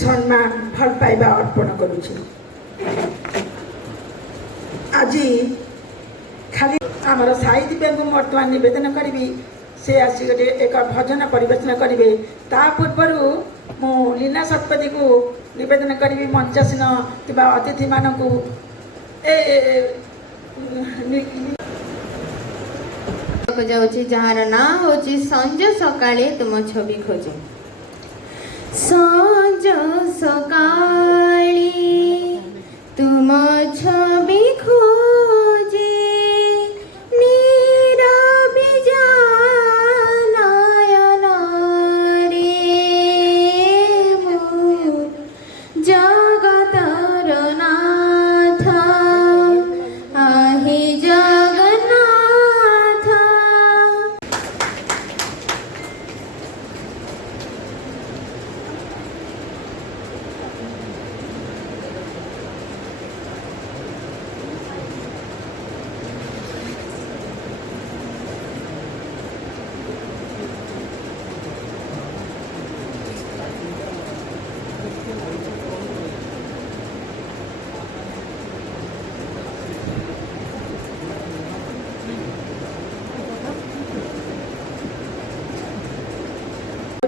सम्मान भल पाइबा अर्पण करुछि। आज खाली आमर साई दिव्या को वर्तमान निवेदन करी से आसी एक भजन परिवेशन करेंगे। ता पूर्वर मु लीना शतपथी को निवेदन करी मंचासीन थिबा अतिथि मानक जाउची जहार ना होची संज सकाळे तुम छवि खोजे। संज सकाळे तुम छवि खोजे नीरबी नयन रे मो जगतर नाथ आहे जगन्नाथ।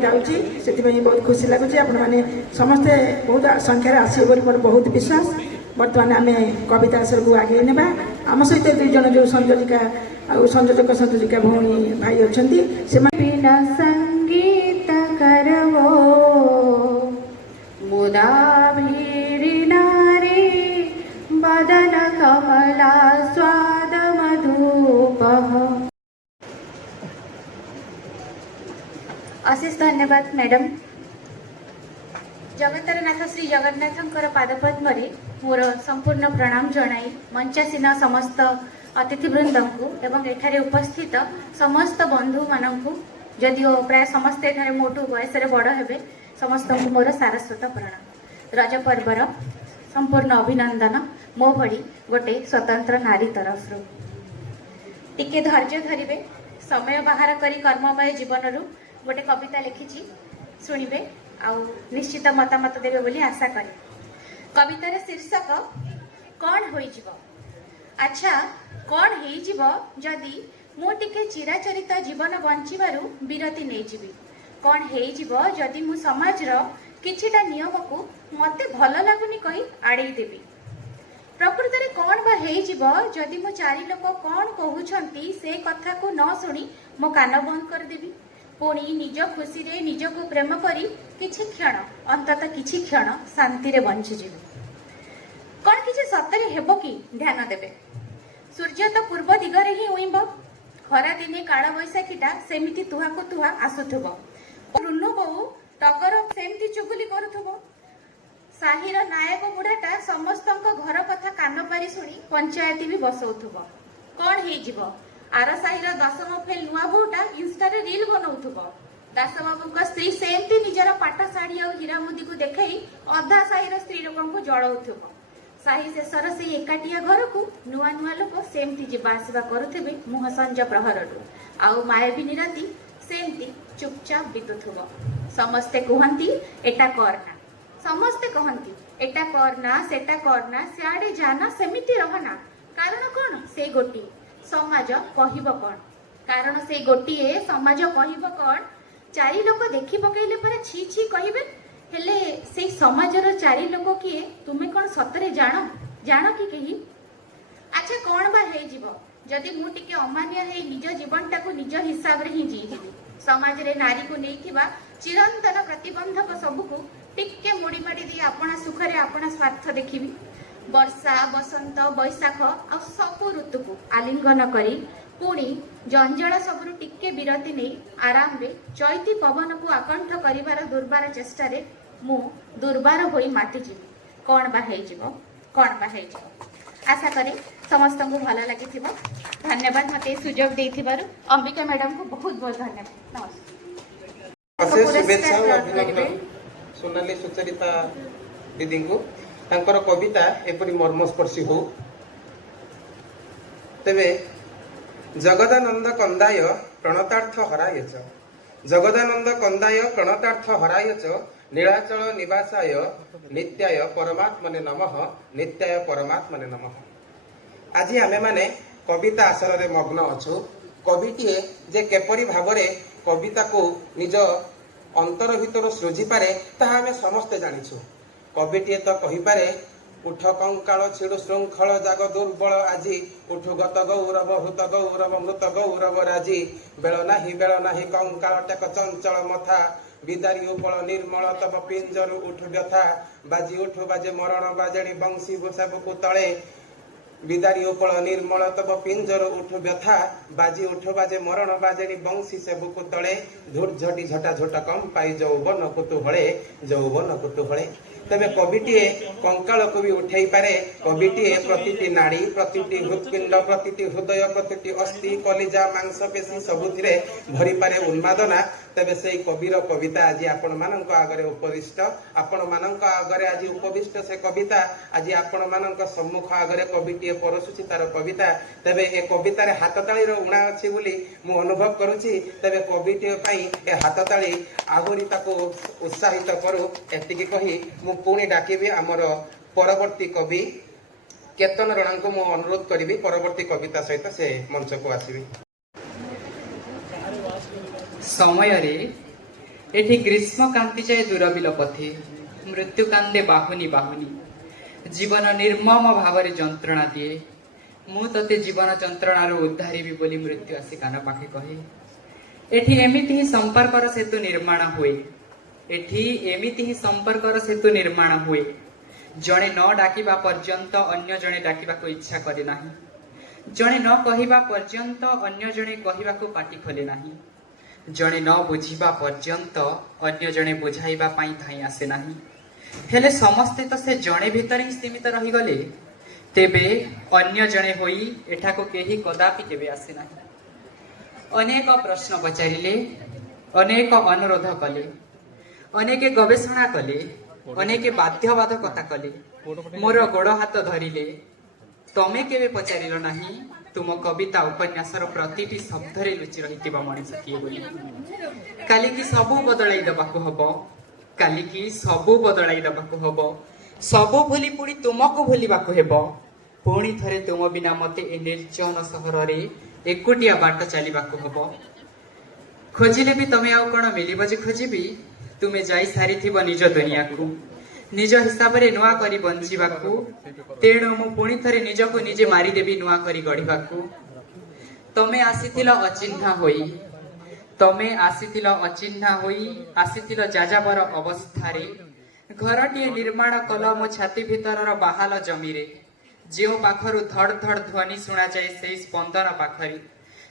जाउची से बहुत खुशी लगुच आपण मैंने समस्ते बहुत संख्यार आसो मोर बहुत विश्वास। बर्तमान आम कविता सर को आगे नेबा आम सहित दुई जन जो संयोजिका संयोजक संयोजिका भौणी भाई अच्छा से बिना संगीत करवो मुदा भीरिनारे बदन कमला स्वाद मधुपः। अशेष धन्यवाद मैडम। जगतर नाथ श्री जगन्नाथंकर पादपद्म मोर संपूर्ण प्रणाम जनाई मंचासीन समस्त अतिथिवृंद को एवं एठारे उपस्थित समस्त बंधु मानक जदिओ प्राय समस्ते एठारे मोटू बयस बड़ हेबे समस्त मोर सारस्वत प्रणाम। रज पर्वर संपूर्ण अभिनंदन मो भड़ी गोटे स्वतंत्र नारी तरफ टिके धैर्य धरिबे समय बाहर करी कर्ममय जीवन रु गोटे कविता लिखी शुणिबे आउ निश्चित मतामत देवे बोली आशा करे। कवितार शीर्षक कौन होई जीवो। अच्छा कौन होई जीवो जदि मु टिके चिराचरित जीवन बंचिबारु विरति नै जीवी। कौन होई जीवो जदि मु समाज रो किछिटा नियम को मते भल लागुनी कहि आड़े देबी। प्रकृत रे कौन बा होई जीवो जदि मु चारि लोक कौन कहउछंती से कथा को न सुनी मो कान बंद कर देबी। पुणी निज खुशी रे निज को प्रेम करी किछि क्षण अंतत किछि क्षण शांति रे बंची जीवी। कौन किछि सतरे हेबो कि ध्यान देबे। सूर्य तो पूर्व दिगरे ही उइब। खरा दिने काल बैशाखीटा सेमिति तुहा को तुहा आसुथुबो। रुनु बहु टगर सेमिति चुगुली करुथुबो। साहिर नायक बुढ़ाटा समस्तंक घर कथा कान पारी सुनी पंचायती भी बसौथुबो। कौन हेई जीवो आर साहिर दशम फेल नुआ बोटा इंस्टारे रील बनाउथुब। दास बाबू स्त्री सेमती निजर पाट शाढ़ी आ हीरा मुदी को देखाई अधा साहिर स्त्री लोक जड़ाउथुब। साही शेषर से एकाटिया घर को नुआ नुआ लोक सेमती जीवा आसवा करुथिबे मुह संज प्रहर आउ मायाबिनी राति सेमती चुपचाप बितुथुब। समस्ते कहती एटा करना समस्ते कहती एटा करना सेटा करना सियाड़े जाना सेमिति रहना। कारण कौन से गोटी समाज कहिब कौन। कारण से गोटिए समाज कहिब कौन। चारि लोक देखि पकेइले पर छी छी कहिबे हेले से समाजर चारि लोक किए तुमे कौन सतरे जान कि कही। अच्छा कौन बा हे जीव जदि मु टिके अमानिया हे निज जीवनटा को निज हिसाब रे ही जीबी। समाज रे नारी को नैथिबा चिरंतन प्रतिबंधक सबको टिके मोड़ी माड़ी दी आपना सुख रे आपना स्वार्थ देखिबी। वर्षा बसंत बैशाख आ सबु ऋतु को आलिंगन करी पुणी जंजाल सबुरु टिके विरति नहीं आराम रे चैती पवन को आकंठ करिवार दुर्बार चेष्टा रे मु दुर्बार होई माटी जीवी। कौन बा हेई जीवो कौन बा हेई जीवो। आशा करे समस्त को भल लगी। धन्यवाद मते सुजोग देथिबारु अंबिका मैडम को बहुत बहुत धन्यवाद। नमस्कार। सोनाली सुचरिता दीदी को तांकर कविता एपरी मर्मस्पर्शी हो। तेबे जगदानंद कंदाय प्रणतार्थ हरायच जगदानंद कंदाय प्रणतार्थ हरायच नीलाचल निवासाय नित्याय परमात्मने नमः नित्याय परमात्मने नमः। आज आमे माने कविता आसन रे मग्न अछु। कविटीए जे केपरि भावरे कविता को निज अंतर भितर सृजी पारे ताहा आमे समस्ते जानिछु। कविटीए तो कहि पारे उठ कंकाल छिड़ु श्रृंखल जाग दुर्बल आजी उठ गत गौरव हृत गौरव मृत गौरव राजी बेल नाही कंकाल टेक चंचल मथा विदारी उपल निर्मल तब पिंजरु उठ व्यथा बाजी उठ बाजे मरण बाजेणी बंशी बुसाबुकु तले विदारी उपल निर्मल तब पिंजर उठ व्यथा बाजी उठ बाजे मरण बाजेणी बंशी से बुकु तले धूर झटी झटा झटा कम पाई जौवन कुतुहले जौवन कुतुहले। तबे कविटीए कंकाल को भी उठाई पारे। कविटीए प्रतिटी नाड़ी प्रतिटी हृत्पिंड प्रतिटी हृदय प्रतिटी अस्थि कलिजा मांसपेशी सबुथिरे भरी पारे उन्मादना। तबे से कविर कविता आज आपण मानक आगरे उपरिष्ट आपण मानक आगरे आज उपविष्ट से कविता आज आपण मानक सम्मुख आगरे कविटीए परसुची तार कविता। तबे ए कवितार हातताली उणा अछि बोली मु अनुभव करूची। तबे कविटीए पई ए हातताली आहुरी ताको उत्साहित करू एतिकी कही मु पुणी डाकिबी आमर परवर्ती कवि केतन रणा को मु अनुरोध करी परवर्ती कविता सहित से मंच को आसबी। समय रे एठी ग्रीष्म कांति जाए दूरबिल पथे मृत्यु कांदे बाहुनी बाहुनी जीवन निर्मम भाव जंत्रणा दिए मु तते जीवन जंत्रणा उद्धारी बोली मृत्यु आसी कान पाखे कहे। एठी एमिति ही संपर्कर सेतु निर्माण हुए एठी एमिति ही संपर्कर सेतु निर्माण हुए जणे न डाकिबा पर्यंत अन्य जणे डाकिबा को इच्छा करे नाही जणे न कहिबा पर्यंत अन्य जणे कहिबा को पाटी खोले नाही जणे न बुझिबा पर्यंत अन्य जणे बुझाइबा पाई धाई आसे नाही। हेले समस्ते तो से जणे भीतर ही सीमित रही गले तेबे अन्य जणे होई एठा को केही कदापि केबे आसे नाही। अनेक प्रश्न पचारिले अनेक अनुरोध कले अनेके गवेषणा कले अनेके बाध्यबाधकता कले मोर गोड़ हाथ धरिले तमे केबे पचारिल नाही तुम कविता उपन्यासर प्रतिटी शब्दरे लुचि रहितिबा मनीष किए बोली। काली की सबु बदलाई दबाकु हबो काली की सबु बदलाई दबाकु हबो सबु भूली पुणी तुमको भूलिबाकु हेबो पुणी थरे तुम बिना मते ए निर्जन सहर रे एकुटिया बाट चलिबाकु हबो। खोजिले भी तमे आउ कोन मिलिबो जे खोजिबी तुमे जाई सारिथिबो निज दुनिया को निज हिसाब रे नुआ करी बंचिबाकू तेणु मु पुणी थरे निजको निजे मारी देबी नुआ करी गढ़िबाकू। तमे आसीथिलो अचिन्हा होई तमे आसीथिलो अचिन्हा होई आसीथिलो जाजाबर अवस्थारे घरटीए निर्माण कल मो छाती भितरर बाहाल जमीरे जेउ पाखरु धड़ धड़ ध्वनि सुना जाए सेई स्पंदन पाखरी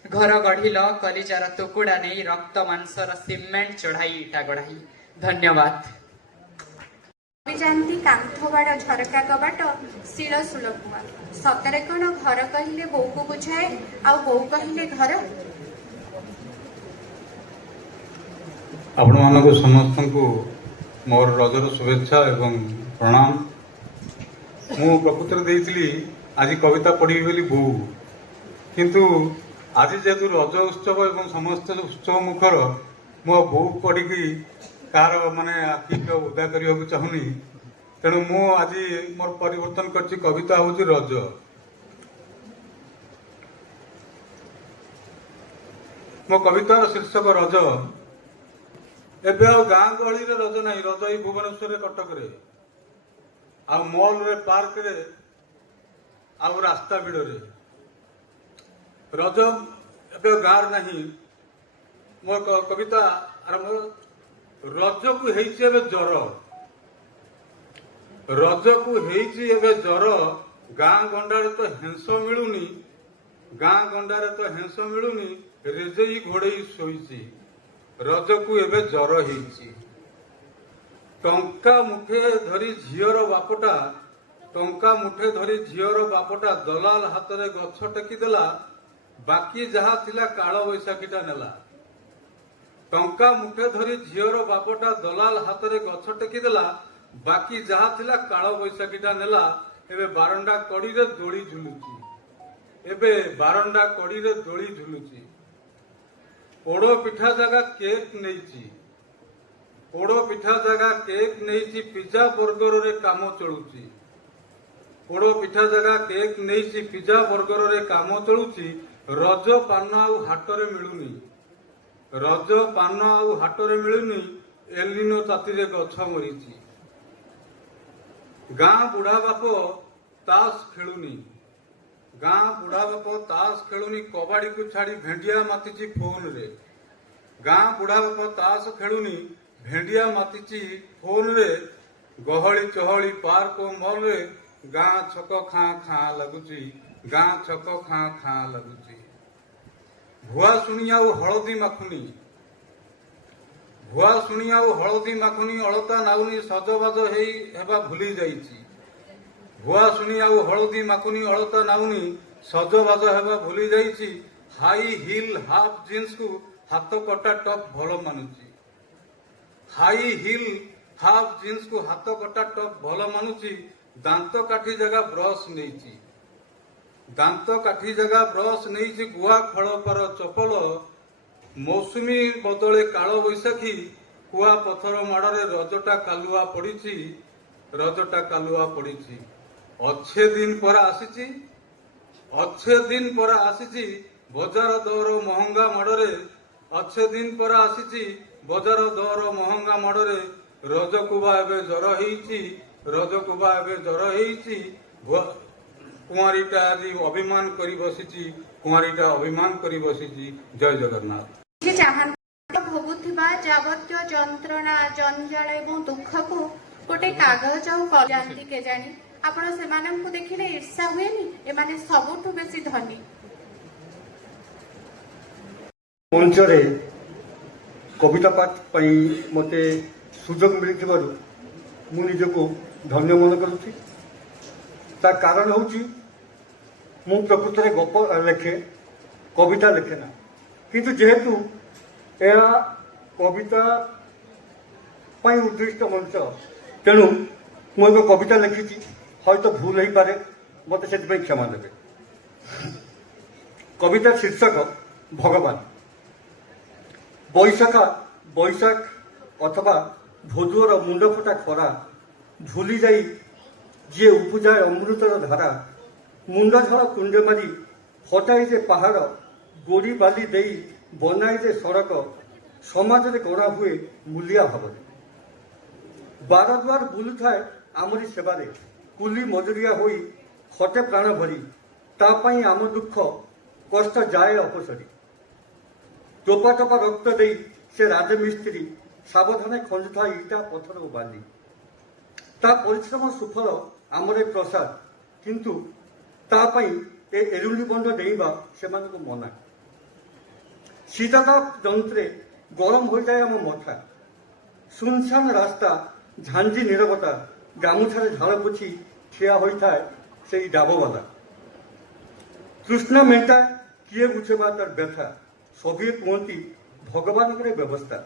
घर गढ़िल कलिजार टुकुड़ा नहीं रक्त मांसर सिमेंट चढ़ाई इटा गढ़ाई। धन्यवाद। जानती कांथबाड़ झरका कबाट शिल सुलभुआ सतरे कौन घर कहले बो को बुझाए आ बो कहले घर। आपण मानक समस्त को मोर रजर शुभेच्छा एवं प्रणाम। मु प्रकृति देइथिली आज कविता पढ़ी बोली बो किंतु आज जेतु रज उत्सव एवं समस्त उत्सव मुखर मो बो पढ़ी कार माने आखि उदा करने चाहूनी तेणु मु आज मोर परिवर्तन कर कविता हूँ रज। मो कवितार शीर्षक रज। एबे आ गाँ गहली रज ना रज ई भुवनेश्वर कटक रे आ मॉल रे पार्क रे आ रास्ता बिड़ रे रज एबे गाँव नहीं। मो कविता आरंभ रज को हेइछि एबे जर रज को हेइछि एबे जर गाँ गंडारे तो हेंस मिलुनी गाँ गंडारे तो हेंस मिलुनी रेजेई घोड़ेई शोइछि रज को एबे जर हेइछि। टंका मुठे धरी झियर बापटा टंका मुठे धरी झियर बापटा दलाल हाथ रे गछ टेकी देला बाकी जहा थिला काल बैशाखीटा नेला। टंका मुठे धरी झियर बापटा दलाल हाथ रे गछ टेकी देला बाकी जहा थिला काल बैशाखीटा नेला। एबे बारंडा कड़ी रे दोली झुलुची एबे बारंडा कड़ी रे दोली झुलुची पोड़ पिठा जगह केक नहींची ପୋଡ଼ ପିଠା ଜାଗା କେକ୍ ନେଇଛି ପିଜା ବର୍ଗରରେ କାମ ଚଳୁଛି। ପୋଡ଼ ପିଠା ଜାଗା କେକ୍ ନେଇଛି ପିଜା ବର୍ଗରରେ କାମ ଚଳୁଛି। ରଜ ପାନ ଆଉ ହାଟରେ ମିଳୁନି। ରଜ ପାନ ଆଉ ହାଟରେ ମିଳୁନି। ଏଲିନୋ ତାତିରେ ଗଛ ମରିଛି। ଗାଁ ବୁଢା ବାପ ତାସ ଖେଳୁନି। ଗାଁ ବୁଢା ବାପ ତାସ ଖେଳୁନି। କବାଡିକୁ ଛାଡି ଭେଣ୍ଡିଆ ମାତିଛି ଫୋନରେ। ଗାଁ ବୁଢା ବାପ ତାସ ଖେଳୁନି। ଭେଣ୍ଡିଆ ମାତିଛି ଫୋନରେ। ଗହଳି ଚହଳି ପାର୍କ ଓ ମଲରେ ଗାଁ ଛକ ଖାଁ ଖାଁ ଲାଗୁଛି। ଗାଁ ଛକ ଖାଁ ଖାଁ ଲାଗୁଛି। ଭୁଆ ଶୁଣି ଆଉ ହଳଦୀ ମାଖୁନି। ଭୁଆ ଶୁଣି ଆଉ ହଳଦୀ ମାଖୁନି। ଅଳତା ନାଉନି ସଜବାଜ ହେଇ ହେବା ଭୁଲି ଯାଇଛି। ଭୁଆ ଶୁଣି ଆଉ ହଳଦୀ ମାଖୁନି। ଅଳତା ନାଉନି ସଜବାଜ ହେବା ଭୁଲି ଯାଇଛି। ହାଇ ହିଲ୍ ହାଫ୍ ଜିନ୍ସକୁ ହାତ କଟା ଟପ୍ ଭଲ ମାନୁଛି। ହାଇ ହିଲ୍ ହାଫ୍ ଜିନ୍ସକୁ ହାତ କଟା ଟପ୍ ଭଲ ମାନୁଛି। ଦାନ୍ତ କାଠି ଜାଗା ବ୍ରଶ ନେଇଛି। ଦାନ୍ତ କାଠି ଜାଗା ବ୍ରଶ ନେଇଛି। ଗୁଆ ଖଳପାର ଚପଲ। ମୌସୁମୀ ବଦଳେ କାଳ ବୈଶାଖୀ। କୁଆ ପଥର ମାଡ଼ରେ ରଜଟା କାଲୁଆ ପଡ଼ିଛି। ରଜଟା କାଲୁଆ ପଡ଼ିଛି। ଅଛେ ଦିନ ପରେ ଆସିଛି। ଅଛେ ଦିନ ପରେ ଆସିଛି। ବଜାର ଦର ମହଙ୍ଗା ମାଡ଼ରେ। ଅଛେ ଦିନ ପରେ ଆସିଛି। ବଜାର ଦର ମହଙ୍ଗା ମାଡ଼ରେ। ରଜକୁ ବା ଏବେ ଜ୍ୱର ହେଇଛି। ରଜକୁ ବା ଏବେ ଜ୍ୱର ହେଇଛି। କୁଆଁରୀଟା ଆଜି ଅଭିମାନ କରି ବସିଛି। କୁଆଁରୀଟା ଅଭିମାନ କରି ବସିଛି। ଜୟ ଜଗନ୍ନାଥ। ଯିଏ ଚାହାନ୍ତି ଭୋଗୁଥିବା ଯାବତୀୟ ଯନ୍ତ୍ରଣା ଜଞ୍ଜାଳ ଏବଂ ଦୁଃଖକୁ ଗୋଟେ କାଗଜ ଆଉ କଲମ କେଜାଣି ଆପଣ ସେମାନଙ୍କୁ ଦେଖିଲେ ଈର୍ଷା ହୁଏନି? ଏମାନେ ସବୁଠୁ ବେଶୀ ଧନୀ। ମଞ୍ଚରେ କବିତା ପାଠ ପାଇଁ ମୋତେ ସୁଯୋଗ ମିଳିଥିବାରୁ ମୁଁ ନିଜକୁ ଧନ୍ୟ ମନେ କରୁଛି। ତା କାରଣ ହେଉଛି ମୁଁ ପ୍ରକୃତରେ ଗପ ଲେଖେ, କବିତା ଲେଖେ ନା। କିନ୍ତୁ ଯେହେତୁ ଏହା କବିତା ପାଇଁ ଉଦ୍ଦିଷ୍ଟ ମଞ୍ଚ, ତେଣୁ ମୁଁ ଏକ କବିତା ଲେଖିଛି। ହয়তো ଭୁଲ ହେଇପାରେ, ମୋତେ ସେଥିପାଇଁ କ୍ଷମା ଦେବେ। କବିତା ଶୀର୍ଷକ ଭଗବାନ। ବୈଶାଖ ଅଥବା ଭୋଦୁଅର ମୁଣ୍ଡ ଫଟା ଖରା ଭୁଲି ଯାଇ ଯିଏ ଉପୁଜାଏ ଅମୃତର ଧାରା। ମୁଣ୍ଡ ଝାଳ କୁଣ୍ଡେ ମାରି ହଟାଇ ଯେ ପାହାଡ଼, ଗୋଡ଼ି ବାଲି ଦେଇ ବନାଇ ଯେ ସଡ଼କ। ସମାଜରେ ଗଢ଼ା ହୁଏ ମୂଲିଆ ଭାବରେ। ବାରଦ୍ୱାର ବୁଲୁଥାଏ ଆମରି ସେବାରେ। କୁଲି ମଜୁରିଆ ହୋଇ ଖଟେ ପ୍ରାଣ ଭରି। ତା ପାଇଁ ଆମ ଦୁଃଖ କଷ୍ଟ ଯାଏ ଅପସରି। ଟୋପା ଟୋପା ରକ୍ତ ଦେଇ ସେ ରାଜମିସ୍ତ୍ରୀ ସାବଧାନେ ଖଞ୍ଜୁଥାଏ ଇଟା ପଥର ଓ ବାଲି। ତା ପରିଶ୍ରମ ସୁଫଳ ଆମର ଏ ପ୍ରସାଦ। କିନ୍ତୁ ତା ପାଇଁ ଏ ଏରୁଣ୍ଡି ବଣ୍ଡ ଡେଇଁବା ସେମାନଙ୍କୁ ମନା। ଶୀତତାପ ଯନ୍ତ୍ରେ ଗରମ ହୋଇଯାଏ ଆମ ମଥା। ସୁନସାନ ରାସ୍ତା, ଝାଞ୍ଜି ନୀରବତା। ଗାମୁଛାରେ ଝାଳ ପୋଛି ଠିଆ ହୋଇଥାଏ ସେଇ ଡାବବାଲା। ତୃଷ୍ଣା ମେଣ୍ଟାଏ କିଏ ବୁଝେବା ତାର ବ୍ୟଥା। ସଭିଏ କୁହନ୍ତି ଭଗବାନଙ୍କର ବ୍ୟବସ୍ଥା।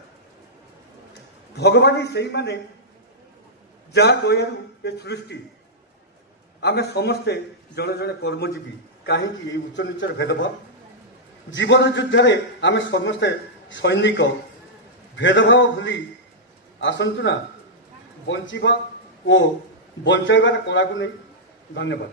ଭଗବାନ ସେଇମାନେ ଯାହା ଦୟାରୁ ଏ ସୃଷ୍ଟି। ଆମେ ସମସ୍ତେ ଜଣେ ଜଣେ କର୍ମଜୀବୀ। କାହିଁକି ଏହି ଉଚ୍ଚ ନିଚର ଭେଦଭାବ? ଜୀବନ ଯୁଦ୍ଧରେ ଆମେ ସମସ୍ତେ ସୈନିକ। ଭେଦଭାବ ଭୁଲି ଆସନ୍ତୁ ନା ବଞ୍ଚିବା ଓ ବଞ୍ଚାଇବାର କଳାକୁ ନେଇ। ଧନ୍ୟବାଦ।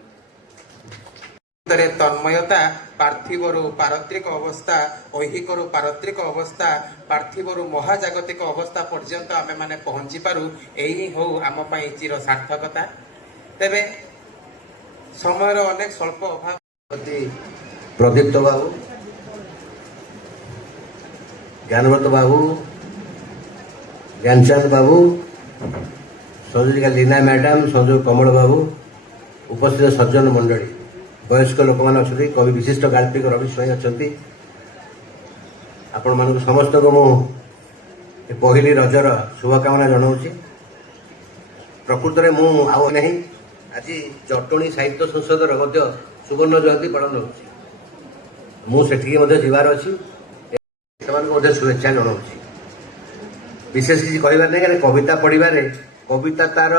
ତନ୍ମୟତା ପାର୍ଥିବରୁ ପାରତ୍ରିକ ଅବସ୍ଥା, ଐହିକରୁ ପାରତ୍ରିକ ଅବସ୍ଥା, ପାର୍ଥିବରୁ ମହାଜାଗତିକ ଅବସ୍ଥା ପର୍ଯ୍ୟନ୍ତ ଆମେମାନେ ପହଞ୍ଚି ପାରୁ। ଏହି ହଉ ଆମ ପାଇଁ ଚିର ସାର୍ଥକତା। ତେବେ ସମୟର ଅନେକ ସ୍ୱଳ୍ପ ଅଭାବ। ପ୍ରଦୀପ୍ତ ବାବୁ, ଜ୍ଞାନବ୍ରତ ବାବୁ, ଜ୍ଞାନଚାନ୍ଦ ବାବୁ, ସଂଯୋଜିକା লীନା ମ୍ୟାଡାମ, ସଂଯୋଗ କମଳ ବାବୁ, ଉପସ୍ଥିତ ସଜ୍ଜନ ମଣ୍ଡଳୀ, ବୟସ୍କ ଲୋକମାନେ ଅଛନ୍ତି, କବି ବିଶିଷ୍ଟ ଗାଳ୍ପିକ ରବି ସ୍ୱାଇଁ ଅଛନ୍ତି। ଆପଣମାନଙ୍କୁ ସମସ୍ତଙ୍କୁ ମୁଁ ପହିଲି ରଜର ଶୁଭକାମନା ଜଣାଉଛି। ପ୍ରକୃତରେ ମୁଁ ଆଉ ନାହିଁ, ଆଜି ଜଟଣୀ ସାହିତ୍ୟ ସଂସଦର ମଧ୍ୟ ସୁବର୍ଣ୍ଣ ଜୟନ୍ତୀ ପାଳନ ହେଉଛି। ମୁଁ ସେଠିକି ମଧ୍ୟ ଯିବାର ଅଛି। ସେମାନଙ୍କୁ ମଧ୍ୟ ଶୁଭେଚ୍ଛା ଜଣାଉଛି। ବିଶେଷ କିଛି କହିବାର ନାହିଁ, କାରଣ କବିତା ପଢ଼ିବାରେ କବିତା ତାର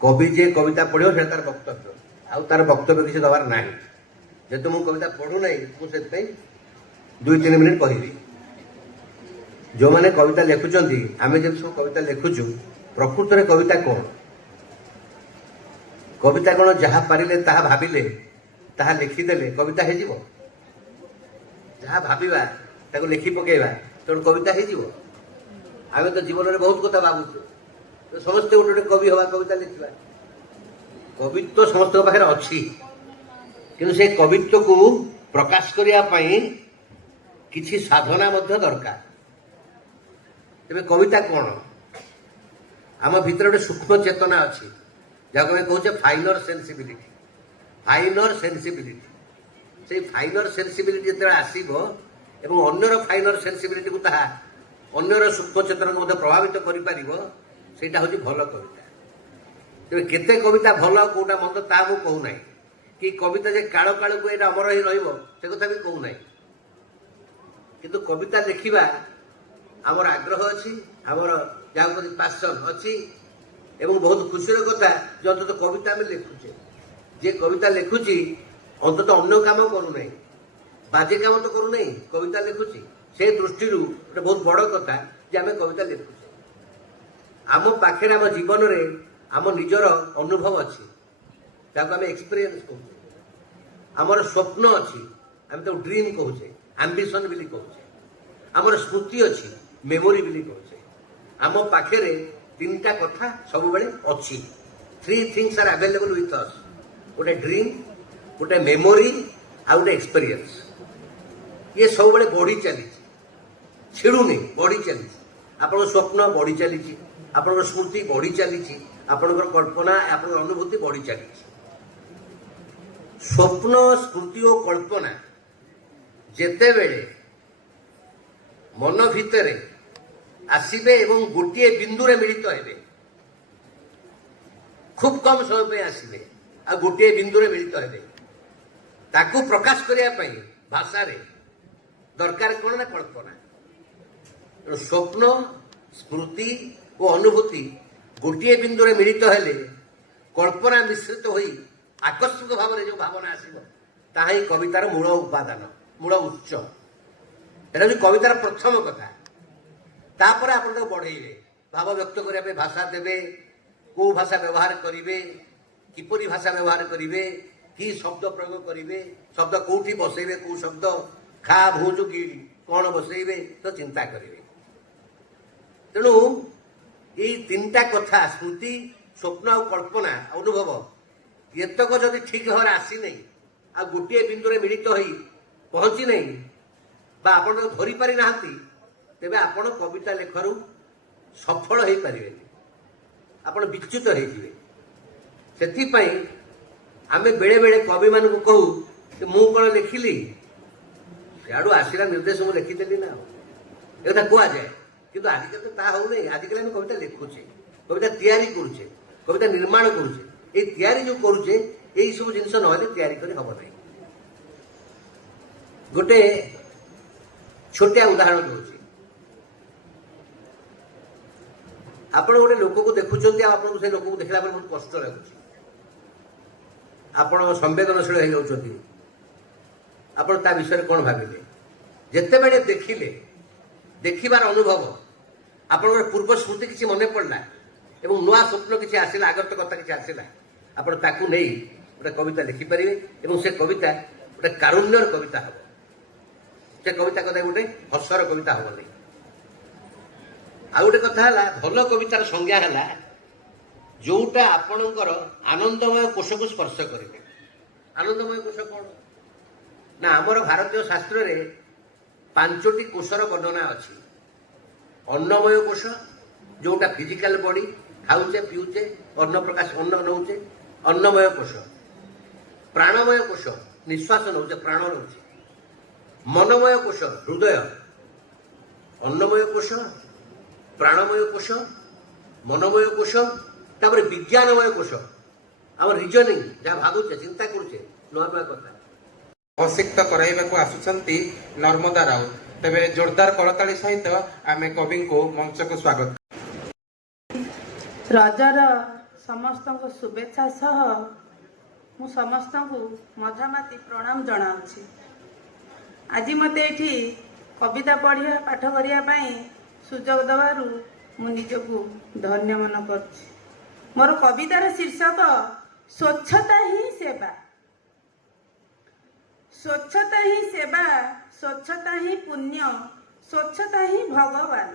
କବି ଯିଏ କବିତା ପଢ଼ିବ ସେଇଟା ତାର ବକ୍ତବ୍ୟ, ଆଉ ତାର ବକ୍ତବ୍ୟ କିଛି ଦେବାର ନାହିଁ। ଯେହେତୁ ମୁଁ କବିତା ପଢ଼ୁନାହିଁ, ମୁଁ ସେଥିପାଇଁ 2-3 ମିନିଟ୍ କହିବି। ଯେଉଁମାନେ କବିତା ଲେଖୁଛନ୍ତି, ଆମେ ଯେମିତି ସବୁ କବିତା ଲେଖୁଛୁ, ପ୍ରକୃତରେ କବିତା କ'ଣ? କବିତା କ'ଣ ଯାହା ପାରିଲେ ତାହା ଭାବିଲେ ତାହା ଲେଖିଦେଲେ କବିତା ହେଇଯିବ? ଯାହା ଭାବିବା ତାକୁ ଲେଖି ପକେଇବା ତେଣୁ କବିତା ହେଇଯିବ? ଆମେ ତ ଜୀବନରେ ବହୁତ କଥା ଭାବୁଛୁ, ସମସ୍ତେ ଗୋଟେ ଗୋଟେ କବି ହବା, କବିତା ଲେଖିବା। କବିତ୍ୱ ସମସ୍ତଙ୍କ ପାଖରେ ଅଛି, କିନ୍ତୁ ସେ କବିତ୍ୱକୁ ପ୍ରକାଶ କରିବା ପାଇଁ କିଛି ସାଧନା ମଧ୍ୟ ଦରକାର। ତେବେ କବିତା କ'ଣ? ଆମ ଭିତରେ ଗୋଟେ ସୂକ୍ଷ୍ମ ଚେତନା ଅଛି, ଯାହାକୁ ଆମେ କହୁଛେ ଫାଇନର ସେନ୍ସିବିଲିଟି। ଫାଇନର ସେନ୍ସିବିଲିଟି, ସେଇ ଫାଇନର ସେନ୍ସିବିଲିଟି ଯେତେବେଳେ ଆସିବ ଏବଂ ଅନ୍ୟର ଫାଇନର ସେନ୍ସିବିଲିଟିକୁ ତାହା ଅନ୍ୟର ସୂକ୍ଷ୍ମ ଚେତନାକୁ ମଧ୍ୟ ପ୍ରଭାବିତ କରିପାରିବ, ସେଇଟା ହେଉଛି ଭଲ କବିତା। ତେବେ କେତେ କବିତା ଭଲ କୋଉଟା ମନ୍ଦ ତାହା ମୁଁ କହୁନାହିଁ, କି କବିତା ଯେ କାଳ କାଳକୁ ଏଇଟା ଅମର ହେଇ ରହିବ ସେ କଥା ବି କହୁନାହିଁ। କିନ୍ତୁ କବିତା ଲେଖିବା ଆମର ଆଗ୍ରହ ଅଛି, ଆମର ଯାହା ପ୍ରତି ପାସନ୍ ଅଛି। ଏବଂ ବହୁତ ଖୁସିର କଥା ଯେ ଅନ୍ତତଃ କବିତା ଆମେ ଲେଖୁଛେ। ଯେ କବିତା ଲେଖୁଛି ଅନ୍ତତଃ ଅନ୍ୟ କାମ କରୁନାହିଁ, ବାଜେ କାମ ତ କରୁନାହିଁ, କବିତା ଲେଖୁଛି। ସେ ଦୃଷ୍ଟିରୁ ଗୋଟେ ବହୁତ ବଡ଼ କଥା ଯେ ଆମେ କବିତା ଲେଖୁଛେ। ଆମ ପାଖରେ ଆମ ଜୀବନରେ ଆମ ନିଜର ଅନୁଭବ ଅଛି, ଯାହାକୁ ଆମେ ଏକ୍ସପିରିଏନ୍ସ କହୁଛେ। ଆମର ସ୍ୱପ୍ନ ଅଛି, ଆମେ ତାକୁ ଡ୍ରିମ୍ କହୁଛେ, ଆମ୍ବିସନ୍ ବୋଲି କହୁଛେ। ଆମର ସ୍ମୃତି ଅଛି, ମେମୋରି ବୋଲି କହୁଛେ। ଆମ ପାଖରେ ତିନିଟା କଥା ସବୁବେଳେ ଅଛି। 3 things are available with us: ଗୋଟେ ଡ୍ରିମ୍, ଗୋଟେ ମେମୋରି ଆଉ ଗୋଟେ ଏକ୍ସପିରିଏନ୍ସ। ଇଏ ସବୁବେଳେ ବଢି ଚାଲିଛି, ଛିଡୁନି, ବଢି ଚାଲିଛି। ଆପଣଙ୍କ ସ୍ୱପ୍ନ ବଢି ଚାଲିଛି, ଆପଣଙ୍କର ସ୍ମୃତି ବଢି ଚାଲିଛି, ଆପଣଙ୍କର କଳ୍ପନା, ଆପଣଙ୍କର ଅନୁଭୂତି ବଢି ଚାଲିଛି। ସ୍ୱପ୍ନ, ସ୍ମୃତି ଓ କଳ୍ପନା ଯେତେବେଳେ ମନ ଭିତରେ ଆସିବେ ଏବଂ ଗୋଟିଏ ବିନ୍ଦୁରେ ମିଳିତ ହେବେ, ଖୁବ୍ କମ୍ ସମୟ ପାଇଁ ଆସିବେ ଆଉ ଗୋଟିଏ ବିନ୍ଦୁରେ ମିଳିତ ହେବେ, ତାକୁ ପ୍ରକାଶ କରିବା ପାଇଁ ଭାଷାରେ ଦରକାର କ'ଣ ନା କଳ୍ପନା। ତେଣୁ ସ୍ୱପ୍ନ, ସ୍ମୃତି ଓ ଅନୁଭୂତି ଗୋଟିଏ ବିନ୍ଦୁରେ ମିଳିତ ହେଲେ କଳ୍ପନା ମିଶ୍ରିତ ହୋଇ ଆକସ୍ମିକ ଭାବରେ ଯେଉଁ ଭାବନା ଆସିବ ତାହା ହିଁ କବିତାର ମୂଳ ଉପାଦାନ, ମୂଳ ଉତ୍ସ। ଏଟା ହେଉଛି କବିତାର ପ୍ରଥମ କଥା। ତାପରେ ଆପଣ ତାକୁ ବଢ଼େଇବେ, ଭାବ ବ୍ୟକ୍ତ କରିବା ପାଇଁ ଭାଷା ଦେବେ, କେଉଁ ଭାଷା ବ୍ୟବହାର କରିବେ, କିପରି ଭାଷା ବ୍ୟବହାର କରିବେ, କି ଶବ୍ଦ ପ୍ରୟୋଗ କରିବେ, ଶବ୍ଦ କୋଉଠି ବସେଇବେ, କୋଉ ଶବ୍ଦ ଖା ଭୁଜୁ କି କ'ଣ ବସେଇବେ, ତ ଚିନ୍ତା କରିବେ। ତେଣୁ ଏଇ ତିନିଟା କଥା, ସ୍ମୃତି, ସ୍ୱପ୍ନ ଆଉ କଳ୍ପନା, ଅନୁଭବ, ଏତକ ଯଦି ଠିକ୍ ଭାବରେ ଆସିନାହିଁ ଆଉ ଗୋଟିଏ ବିନ୍ଦୁରେ ମିଳିତ ହୋଇ ପହଞ୍ଚି ନାହିଁ ବା ଆପଣ ତାକୁ ଧରିପାରି ନାହାନ୍ତି, ତେବେ ଆପଣ କବିତା ଲେଖାରୁ ସଫଳ ହେଇପାରିବେନି, ଆପଣ ବିଚ୍ୟୁତ ହେଇଯିବେ। ସେଥିପାଇଁ ଆମେ ବେଳେ ବେଳେ କବିମାନଙ୍କୁ କହୁ ଯେ ମୁଁ କ'ଣ ଲେଖିଲି, ସିଆଡ଼ୁ ଆସିଲା ନିର୍ଦ୍ଦେଶ ମୁଁ ଲେଖିଦେଲି ନା, ଏ କଥା କୁହାଯାଏ। କିନ୍ତୁ ଆଜିକାଲି ତ ତାହା ହଉନାହିଁ। ଆଜିକାଲି ଆମେ କବିତା ଲେଖୁଛେ, କବିତା ତିଆରି କରୁଛେ, କବିତା ନିର୍ମାଣ କରୁଛେ। ଏଇ ତିଆରି ଯୋଉ କରୁଛେ, ଏଇ ସବୁ ଜିନିଷ ନହେଲେ ତିଆରି କରି ହବ ନାହିଁ। ଗୋଟେ ଛୋଟିଆ ଉଦାହରଣ ଦଉଛି। ଆପଣ ଗୋଟେ ଲୋକକୁ ଦେଖୁଛନ୍ତି ଆଉ ଆପଣଙ୍କୁ ସେ ଲୋକକୁ ଦେଖିଲା ପରେ ବହୁତ କଷ୍ଟ ଲାଗୁଛି, ଆପଣ ସମ୍ବେଦନଶୀଳ ହେଇଯାଉଛନ୍ତି। ଆପଣ ତା ବିଷୟରେ କ'ଣ ଭାବିଲେ? ଯେତେବେଳେ ଦେଖିଲେ, ଦେଖିବାର ଅନୁଭବ, ଆପଣଙ୍କର ପୂର୍ବ ସ୍ମୃତି କିଛି ମନେ ପଡ଼ିଲା ଏବଂ ନୂଆ ସ୍ୱପ୍ନ କିଛି ଆସିଲା, ଆଗତ କଥା କିଛି ଆସିଲା, ଆପଣ ତାକୁ ନେଇ ଗୋଟେ କବିତା ଲେଖିପାରିବେ ଏବଂ ସେ କବିତା ଗୋଟେ କାରୁଣ୍ୟର କବିତା ହେବ। ସେ କବିତା କଥା ଗୋଟେ ହସର କବିତା ହେବ ନାହିଁ। ଆଉ ଗୋଟେ କଥା ହେଲା, ଭଲ କବିତାର ସଂଜ୍ଞା ହେଲା ଯୋଉଟା ଆପଣଙ୍କର ଆନନ୍ଦମୟ କୋଷକୁ ସ୍ପର୍ଶ କରିବେ। ଆନନ୍ଦମୟ କୋଷ କ'ଣ ନା, ଆମର ଭାରତୀୟ ଶାସ୍ତ୍ରରେ 5ଟି କୋଷର ବର୍ଣ୍ଣନା ଅଛି। ଅନ୍ନମୟ କୋଷ, ଯୋଉଟା ଫିଜିକାଲ ବଡି, ଖାଉଛେ ପିଉଛେ, ଅନ୍ନ ପ୍ରକାଶ, ଅନ୍ନ ନଉଛେ, ଅନ୍ନମୟ କୋଷ। ପ୍ରାଣମୟ କୋଷ, ନିଶ୍ୱାସ ନଉଛେ, ପ୍ରାଣ ନଉଛେ। ମନମୟ କୋଷ, ହୃଦୟ। ଅନ୍ନମୟ କୋଷ, ପ୍ରାଣମୟ କୋଷ, ମନମୟ କୋଷ, ତାପରେ ବିଜ୍ଞାନମୟ କୋଷ, ଆମର ରିଜନିଂ, ଯାହା ଭାବୁଛେ, ଚିନ୍ତା କରୁଛେ, ନୂଆ ନୂଆ କଥା। ଅଭିଷିକ୍ତ କରାଇବାକୁ ଆସୁଛନ୍ତି ନର୍ମଦା ରାଉତ। ତେବେ ଜୋରଦାର କରତାଳି ସହିତ ଆମେ କବିଙ୍କୁ ମଞ୍ଚକୁ ସ୍ୱାଗତ। ରଜର ସମସ୍ତଙ୍କୁ ଶୁଭେଚ୍ଛା ସହ ମୁଁ ସମସ୍ତଙ୍କୁ ମଧାମାତି ପ୍ରଣାମ ଜଣାଉଛି। ଆଜି ମୋତେ ଏଠି କବିତା ପଢ଼ିବା, ପାଠ କରିବା ପାଇଁ ସୁଯୋଗ ଦେବାରୁ ମୁଁ ନିଜକୁ ଧନ୍ୟ ମନେ କରୁଛି। ମୋର କବିତାର ଶୀର୍ଷକ ସ୍ୱଚ୍ଛତା ହିଁ ସେବା। ସ୍ୱଚ୍ଛତା ହିଁ ସେବା, ସ୍ୱଚ୍ଛତା ହିଁ ପୁଣ୍ୟ, ସ୍ୱଚ୍ଛତା ହିଁ ଭଗବାନ।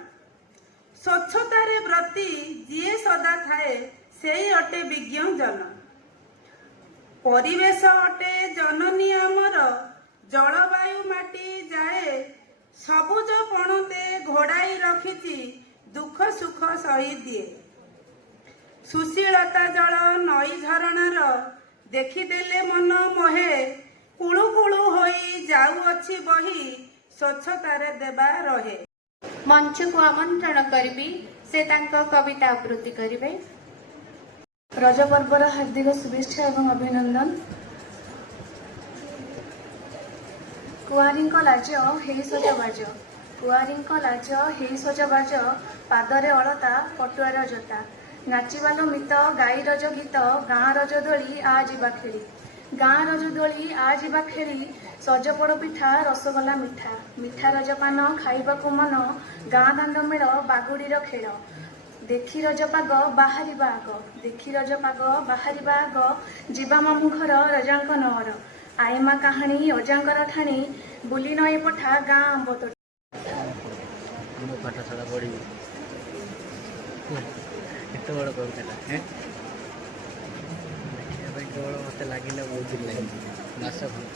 ସ୍ୱଚ୍ଛତାରେ ବ୍ରତୀ ଯିଏ ସଦା ଥାଏ ସେଇ ଅଟେ ବିଜ୍ଞ ଜନ। ପରିବେଶ ଅଟେ ଜନନୀ ଆମର, ଜଳବାୟୁ ମାଟି ଯାଏ ସବୁଜ ପଣତେ ଘୋଡ଼ାଇ ରଖିଛି, ଦୁଃଖ ସୁଖ ସହି ଦିଏ। ସୁଶୀଳତା ଜଳ ନଈ ଝରଣାର ଦେଖିଦେଲେ ମନ ମୋହେ, କୁଳୁ କୁଳୁ ହୋଇ ଯାଉଅଛି ବହି, ସ୍ୱଚ୍ଛତାରେ ଦେବା ରହେ। ମଞ୍ଚକୁ ଆମନ୍ତ୍ରଣ କରିବି ସେ ତାଙ୍କ କବିତା ଆବୃତ୍ତି କରିବେ। ରଜ ପର୍ବର ହାର୍ଦ୍ଦିକ ଶୁଭେଚ୍ଛା ଏବଂ ଅଭିନନ୍ଦନ। କୁଆରୀଙ୍କ ଲାଜ ହେଇ ସଜବାଜ, କୁଆରୀଙ୍କ ଲାଜ ହେଇ ସଜବାଜ, ପାଦରେ ଅଳତା ପଟୁଆର ଜୋତା। ନାଚିବାଲ ମିତ ଗାଈ ରଜ ଗୀତ, ଗାଁ ରଜ ଦୋଳି ଆ ଯିବା ଖେଳି। ଗାଁ ରଜ ଦୋଳି ଆ ଯିବା ଖେଳି, ସଜ ପୋଡ଼ ପିଠା ରସଗୋଲା ମିଠା। ମିଠା ରଜ ପାନ ଖାଇବାକୁ ମନ, ଗାଁ ଦାଣ୍ଡ ମେଳ ବାଗୁଡ଼ିର ଖେଳ। ଦେଖି ରଜ ପାଗ ବାହାରିବା ଆଗ, ଦେଖି ରଜ ପାଗ ବାହାରିବା ଆଗ, ଯିବା ମାମୁଁ ଘର ରଜାଙ୍କ ନଅର। ଆଇମା କାହାଣୀ ଅଜାଙ୍କର ଠାଣି, ବୁଲି ନଈ ପଠା ଗାଁ ଆମ୍ବ ତୋଟା। ମୁଁ ପାଠଶାଳା ପଢ଼ିବି ଏତେ ବଡ଼ କହୁଥିଲା ଦେଖିବା ପାଇଁ କେବଳ ମୋତେ ଲାଗିଲା ବହୁତ ଦିନ ଲାଗିଲା ମାସ ଖଣ୍ଡ।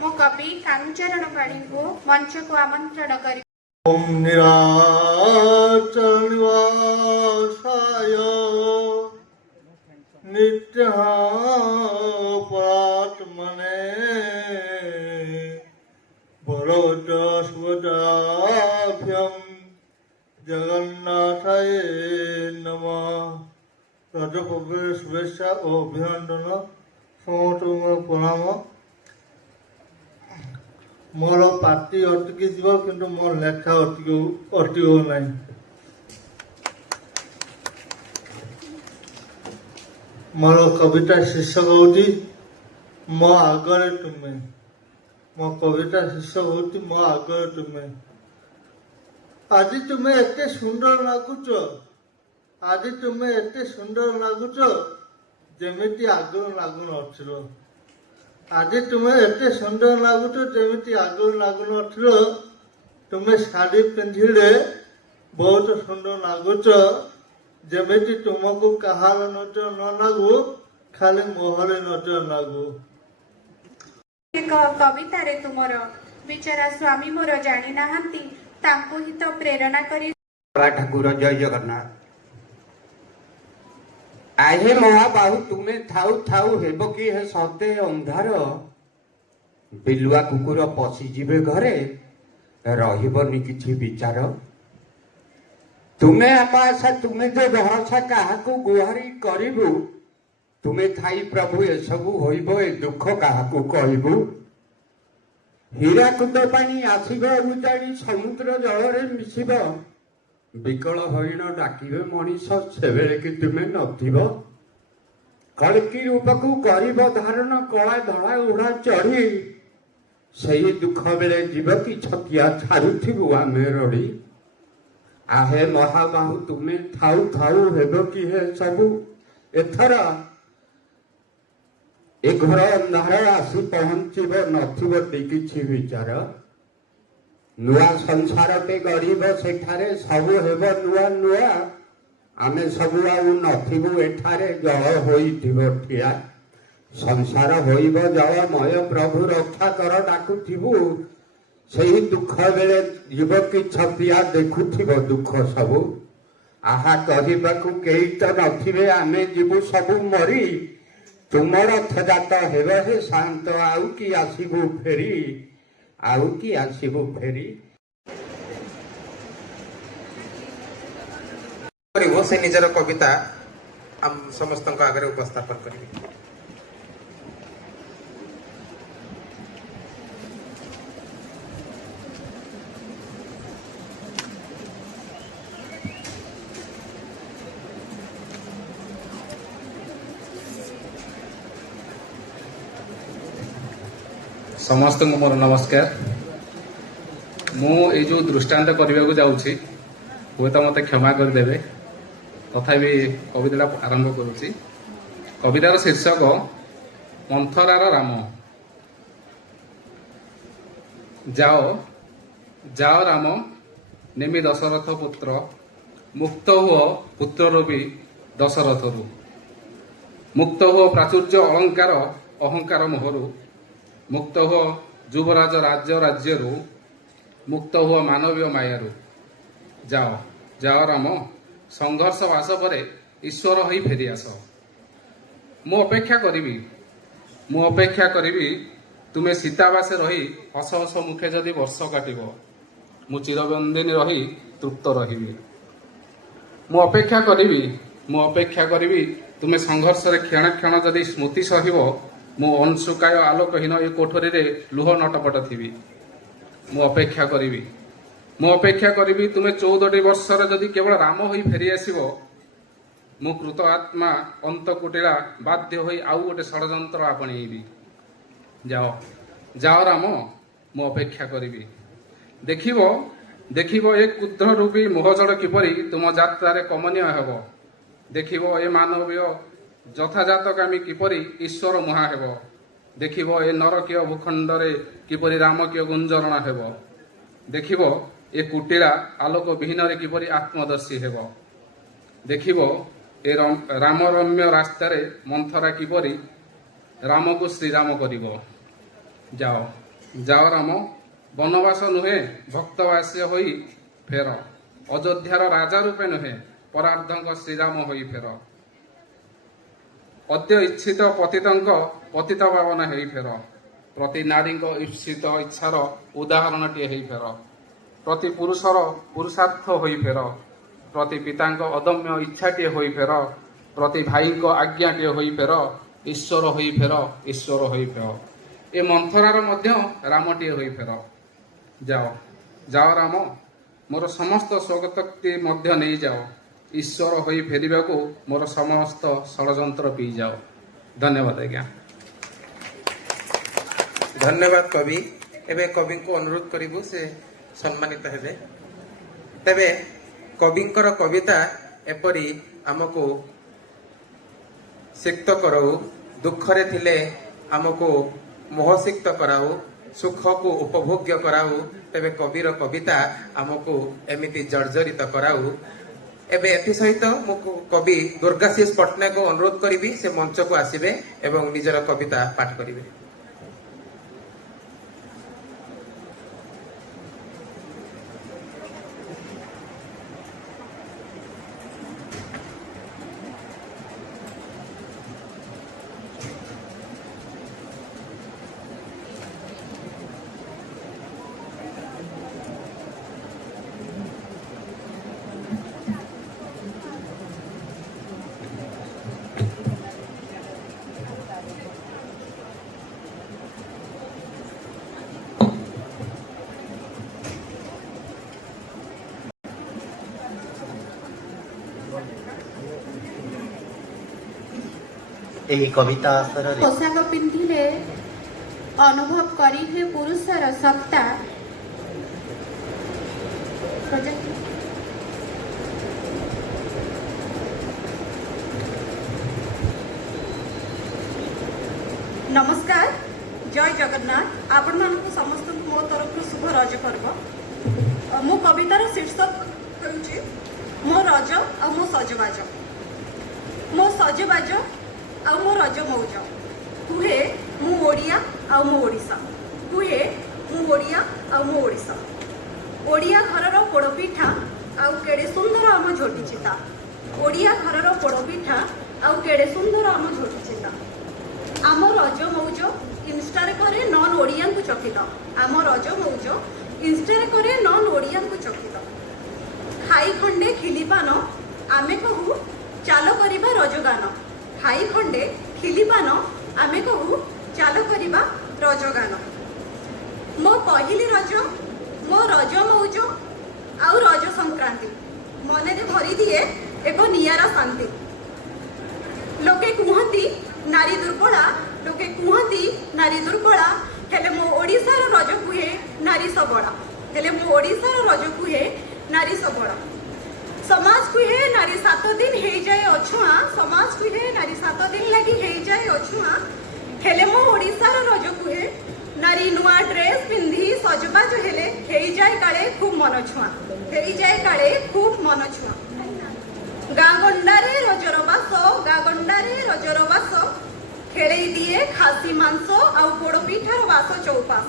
ମୁଁ କବି କାହ୍ନୁଚରଣ ପାଢ଼ୀଙ୍କୁ ମଞ୍ଚକୁ ଆମନ୍ତ୍ରଣ କରି ଓಂ ନିରାଚରଣିବାସାୟ ନିତ୍ୟାପରାତ୍ମନେ ବଳଭଦ୍ର ସୁଭଦ୍ରାଭ୍ୟାଂ ଜଗନ୍ନାଥାୟ ନମଃ। ରଜ ପର୍ବରେ ଶୁଭେଚ୍ଛା ଓ ଅଭିନନ୍ଦନ, ସମସ୍ତଙ୍କୁ ମୋର ପ୍ରଣାମ। ମୋର ପାଟି ଅଟକି ଯିବ କିନ୍ତୁ ମୋର ଲେଖା ଅଟକିବ ନାହିଁ। ମୋର କବିତା ଶୀର୍ଷକ ହେଉଛି ମୋ ଆଗରେ ତୁମେ। ମୋ କବିତା ଶୀର୍ଷକ ହେଉଛି ମୋ ଆଗରେ ତୁମେ। ଆଜି ତୁମେ ଏତେ ସୁନ୍ଦର ଲାଗୁଛ, ଆଜି ତୁମେ ଏତେ ସୁନ୍ଦର ଲାଗୁଛ ଯେମିତି ଆଗରୁ ଲାଗୁନଥିଲ। ଆଜି ତୁମେ ଏତେ ସୁନ୍ଦର ଲାଗୁଛ ଯେମିତି ଆଗରୁ ଲାଗୁନଥିଲ। ତୁମେ ଶାଢ଼ୀ ପିନ୍ଧିଲେ ବହୁତ ସୁନ୍ଦର ଲାଗୁଛ, ଯେମିତି ତୁମକୁ କାହାର ନଜର ନ ଲାଗୁ, ଖାଲି ମୋହରେ ନଜର ଲାଗୁ। ଏକ କବିତାରେ ତୁମର ବିଚରା ସ୍ୱାମୀ ମୋର ଜାଣି ନାହାନ୍ତି, ତାଙ୍କୁ ହିଁ ତ ପ୍ରେରଣା କରି ଠାକୁର ଜୟ ଜଗନ୍ନାଥ। ଆହେ ମହାବାହୁ ତୁମେ ଥାଉ ଥାଉ ହେବ କି ହେ ସତେ ଅନ୍ଧାର, ବିଲୁଆ କୁକୁର ପଶିଯିବେ ଘରେ ରହିବନି କିଛି ବିଚାର। ତୁମେ ଆକାଶ ତୁମେ ଯେ ଭରସା କାହାକୁ ଗୁହାରି କରିବୁ, ତୁମେ ଥାଇ ପ୍ରଭୁ ଏସବୁ ହୋଇବ ଏ ଦୁଃଖ କାହାକୁ କହିବୁ। ହୀରାକୁଦ ପାଣି ଆସିବ ଉଜାଡ଼ି ସମୁଦ୍ର ଜଳରେ ମିଶିବ, ବିକଳ ହରିଣ ଡାକିବେ ମଣିଷ ସେବେଳେ କି ତୁମେ ନଥିବ। କଳ୍କି ରୂପକୁ କରିବ ଧାରଣ କଳା ଧଳା ଉଡ଼ା ଚଢ଼ି, ସେହି ଦୁଃଖ ବେଳେ ଯିବ କି ଛତିଆ ଛାଡୁଥିବୁ ଆମେ ରଡ଼ି। ଆହେ ମହାବାହୁ ତୁମେ ଥାଉ ଥାଉ ହେବ କି ହେ ସବୁ ଏଥର, ଏ ଘର ଅନ୍ଧାର ଆସି ପହଞ୍ଚିବ ନଥିବ କିଛି ବିଚାର। ନୂଆ ସଂସାରଟେ ଗଢ଼ିବ ସେଠାରେ ସବୁ ହେବ ନୂଆ ନୂଆ, ଆମେ ସବୁ ଆଉ ନଥିବୁ ଏଠାରେ ଜଳ ହୋଇଥିବ ଠିଆ। ସଂସାର ହୋଇବ ଜଳମୟ ପ୍ରଭୁ ରକ୍ଷା କର ଡାକୁଥିବୁ, ସେହି ଦୁଃଖ ବେଳେ ଯିବ କି ଛତିଆ ଦେଖୁଥିବ ଦୁଃଖ ସବୁ। ଆହା କହିବାକୁ କେହି ତ ନଥିବେ ଆମେ ଯିବୁ ସବୁ ମରି, ତୁମ ରଥଯାତ ହେବ ହେ ଶାନ୍ତ ଆଉ କି ଆସିବୁ ଫେରି, ଆଉ କି ଆସିବୁ ଫେରି। ସେ ନିଜର କବିତା ସମସ୍ତଙ୍କ ଆଗରେ ଉପସ୍ଥାପନ କରିବେ। ସମସ୍ତଙ୍କୁ ମୋର ନମସ୍କାର। ମୁଁ ଏଇ ଯେଉଁ ଦୃଷ୍ଟାନ୍ତ କରିବାକୁ ଯାଉଛି ହୁଏତ ମୋତେ କ୍ଷମା କରିଦେବେ, ତଥାପି କବିତାଟା ଆରମ୍ଭ କରୁଛି। କବିତାର ଶୀର୍ଷକ ମନ୍ଥରାର ରାମ। ଯାଅ ଯାଅ ରାମ ନେମି ଦଶରଥ ପୁତ୍ର, ମୁକ୍ତ ହୁଅ ପୁତ୍ରରୂପୀ ଦଶରଥରୁ। ମୁକ୍ତ ହୁଅ ପ୍ରାଚୁର୍ଯ୍ୟ ଅଳଙ୍କାର ଅହଙ୍କାର ମୋହରୁ, ମୁକ୍ତ ହୁଅ ଯୁବରାଜ ରାଜ୍ୟରୁ, ମୁକ୍ତ ହୁଅ ମାନବୀୟ ମାୟାରୁ। ଯାଅ ଯାଅ ରାମ ସଂଘର୍ଷ ବାସ ପରେ ଈଶ୍ୱର ହୋଇ ଫେରିଆସ। ମୁଁ ଅପେକ୍ଷା କରିବି ତୁମେ ସୀତାବାସେ ରହି ହସ ହସ ମୁଖେ ଯଦି ବର୍ଷ କାଟିବ, ମୁଁ ଚିରବନ୍ଦିନୀ ରହି ତୃପ୍ତ ରହିବି। ମୁଁ ଅପେକ୍ଷା କରିବି ତୁମେ ସଂଘର୍ଷରେ କ୍ଷଣ କ୍ଷଣ ଯଦି ସ୍ମୃତି ସହିବ, ମୁଁ ଅଂଶୁକାୟ ଆଲୋକହୀନ ଏ କୋଠରୀରେ ଲୁହ ନଟପଟ ଥିବି। ମୁଁ ଅପେକ୍ଷା କରିବି ତୁମେ 14ଟି ବର୍ଷର ଯଦି କେବଳ ରାମ ହୋଇ ଫେରିଆସିବ, ମୁଁ କୃତ ଆତ୍ମା ଅନ୍ତ କୁଟିଳା ବାଧ୍ୟ ହୋଇ ଆଉ ଗୋଟେ ଷଡ଼ଯନ୍ତ୍ର ଆପଣେଇବି। ଯାଅ ଯାଅ ରାମ ମୁଁ ଅପେକ୍ଷା କରିବି। ଦେଖିବ ଏ କ୍ରୁଦ୍ଧ ରୂପୀ ମୋହଜଡ଼ କିପରି ତୁମ ଯାତ୍ରାରେ କମନୀୟ ହେବ। ଦେଖିବ ଏ ମାନବୀୟ ଯଥାଜାତକାମୀ କିପରି ଈଶ୍ୱର ମୁହାଁ ହେବ। ଦେଖିବ ଏ ନରକୀୟ ଭୂଖଣ୍ଡରେ କିପରି ରାମକୀୟ ଗୁଞ୍ଜରଣ ହେବ। ଦେଖିବ ଏ କୁଟିଳା ଆଲୋକ ବିହୀନରେ କିପରି ଆତ୍ମଦର୍ଶୀ ହେବ। ଦେଖିବ ଏ ରାମରମ୍ୟ ରାସ୍ତାରେ ମନ୍ଥରା କିପରି ରାମକୁ ଶ୍ରୀରାମ କରିବ। ଯାଅ ଯାଅ ରାମ ବନବାସ ନୁହେଁ ଭକ୍ତବାସ୍ୟ ହୋଇ ଫେର। ଅଯୋଧ୍ୟାର ରାଜା ରୂପେ ନୁହେଁ ପରାର୍ଦ୍ଧଙ୍କ ଶ୍ରୀରାମ ହୋଇ ଫେର। ଅଦ୍ୟ ଇଚ୍ଛିତ ପତିତଙ୍କ ପତିତ ପାବନ ହେଇ ଫେର। ପ୍ରତି ନାରୀଙ୍କ ଇପ୍ସିତ ଇଚ୍ଛାର ଉଦାହରଣଟିଏ ହେଇ ଫେର। ପ୍ରତି ପୁରୁଷର ପୁରୁଷାର୍ଥ ହୋଇ ଫେର। ପ୍ରତି ପିତାଙ୍କ ଅଦମ୍ୟ ଇଚ୍ଛାଟିଏ ହୋଇ ଫେର। ପ୍ରତି ଭାଇଙ୍କ ଆଜ୍ଞାଟିଏ ହୋଇ ଫେର। ଈଶ୍ୱର ହୋଇ ଫେର, ଈଶ୍ୱର ହୋଇ ଫେର। ଏ ମନ୍ଥରାର ମଧ୍ୟ ରାମଟିଏ ହୋଇ ଫେର। ଯାଅ ଯାଅ ରାମ ମୋର ସମସ୍ତ ସ୍ୱଗତୋକ୍ତି ମଧ୍ୟ ନେଇଯାଅ। ଈଶ୍ୱର ହୋଇ ଫେରିବାକୁ ମୋର ସମସ୍ତ ଷଡ଼ଯନ୍ତ୍ର ପିଇଯାଅ। ଧନ୍ୟବାଦ ଆଜ୍ଞା। ଧନ୍ୟବାଦ କବି। ଏବେ କବିଙ୍କୁ ଅନୁରୋଧ କରିବୁ ସେ ସମ୍ମାନିତ ହେବେ। ତେବେ କବିଙ୍କର କବିତା ଏପରି ଆମକୁ ସିକ୍ତ କରାଉ, ଦୁଃଖରେ ଥିଲେ ଆମକୁ ମୋହସିକ୍ତ କରାଉ, ସୁଖକୁ ଉପଭୋଗ୍ୟ କରାଉ। ତେବେ କବିର କବିତା ଆମକୁ ଏମିତି ଜର୍ଜରିତ କରାଉ। ଏବେ ଏଥିସହିତ ମୁଁ କବି ଦୁର୍ଗାଶିଷ ପଟ୍ଟନାୟକଙ୍କୁ ଅନୁରୋଧ କରିବି ସେ ମଞ୍ଚକୁ ଆସିବେ ଏବଂ ନିଜର କବିତା ପାଠ କରିବେ। ଏହି କବିତା ଆସରରେ ପୋଷାକ ପିନ୍ଧିଲେ ଅନୁଭବ କରି ହୁଏ ପୁରୁଷର ସତ୍ତା। ନମସ୍କାର, ଜୟ ଜଗନ୍ନାଥ। ଆପଣମାନଙ୍କୁ ସମସ୍ତଙ୍କୁ ମୋ ତରଫରୁ ଶୁଭ ରଜ ପର୍ବ। ମୋ କବିତାର ଶୀର୍ଷକ ହେଉଛି ମୋ ରଜ ଆଉ ମୋ ସଜବାଜ। ମୋ ସଜବାଜ ଆଉ ମୋ ରଜ ମଉଜ। କୁହେ ମୁଁ ଓଡ଼ିଆ ଆଉ ମୋ ଓଡ଼ିଶା। କୁହେ ମୁଁ ଓଡ଼ିଆ ଆଉ ମୋ ଓଡ଼ିଶା। ଓଡ଼ିଆ ଘରର ପୋଡ଼ପିଠା ଆଉ କେଡ଼େ ସୁନ୍ଦର ଆମ ଝୋଟି ଚିତା। ଓଡ଼ିଆ ଘରର ପୋଡ଼ପିଠା ଆଉ କେଡ଼େ ସୁନ୍ଦର ଆମ ଝୋଟି ଚିତା। ଆମ ରଜ ମଉଜ ଇନଷ୍ଟାରେ କରେ ନନ୍ ଓଡ଼ିଆଙ୍କୁ ଚକିତ। ଆମ ରଜ ମଉଜ ଇନଷ୍ଟାରେ କରେ ନନ୍ ଓଡ଼ିଆଙ୍କୁ ଚକିତ। ଖାଇ ଖଣ୍ଡେ ଖିଲିପାନ ଆମେ କହୁ ଚାଲ କରିବା ରଜଗାନ। ଖାଇ ଖଣ୍ଡେ ଖିଲିପାନ ଆମେ କହୁ ଚାଲ କରିବା ରଜଗାନ। ମୋ ପହିଲି ରଜ, ମୋ ରଜ ମଉଜ ଆଉ ରଜ ସଂକ୍ରାନ୍ତି ମନରେ ଭରିଦିଏ ଏକ ନିଆରା ଶାନ୍ତି। ଲୋକେ କୁହନ୍ତି ନାରୀ ଦୁର୍ବଳା, ଲୋକେ କୁହନ୍ତି ନାରୀ ଦୁର୍ବଳା, ହେଲେ ମୋ ଓଡ଼ିଶାର ରଜ କୁହେ ନାରୀ ସବଳା। हेले मो ओडिशार रज कुहे नारी सबल समाज कुहे नारी 7 दिन हे जाए अछुआ समाज कुहे नारी 7 दिन लगी हे जाए अछुआ हेले मो ओडिशार रज कुहे नारी नुआ ड्रेस पिंधी सजबाज हेले हे जाए काले खूब मन छुआ हे जाए काले खूब मन छुआ गाँ गंडारे रजर बास गाँ गंडारे रजर बास खेले दिए खासी मांस आउ पोड़ पिठार बास चौपास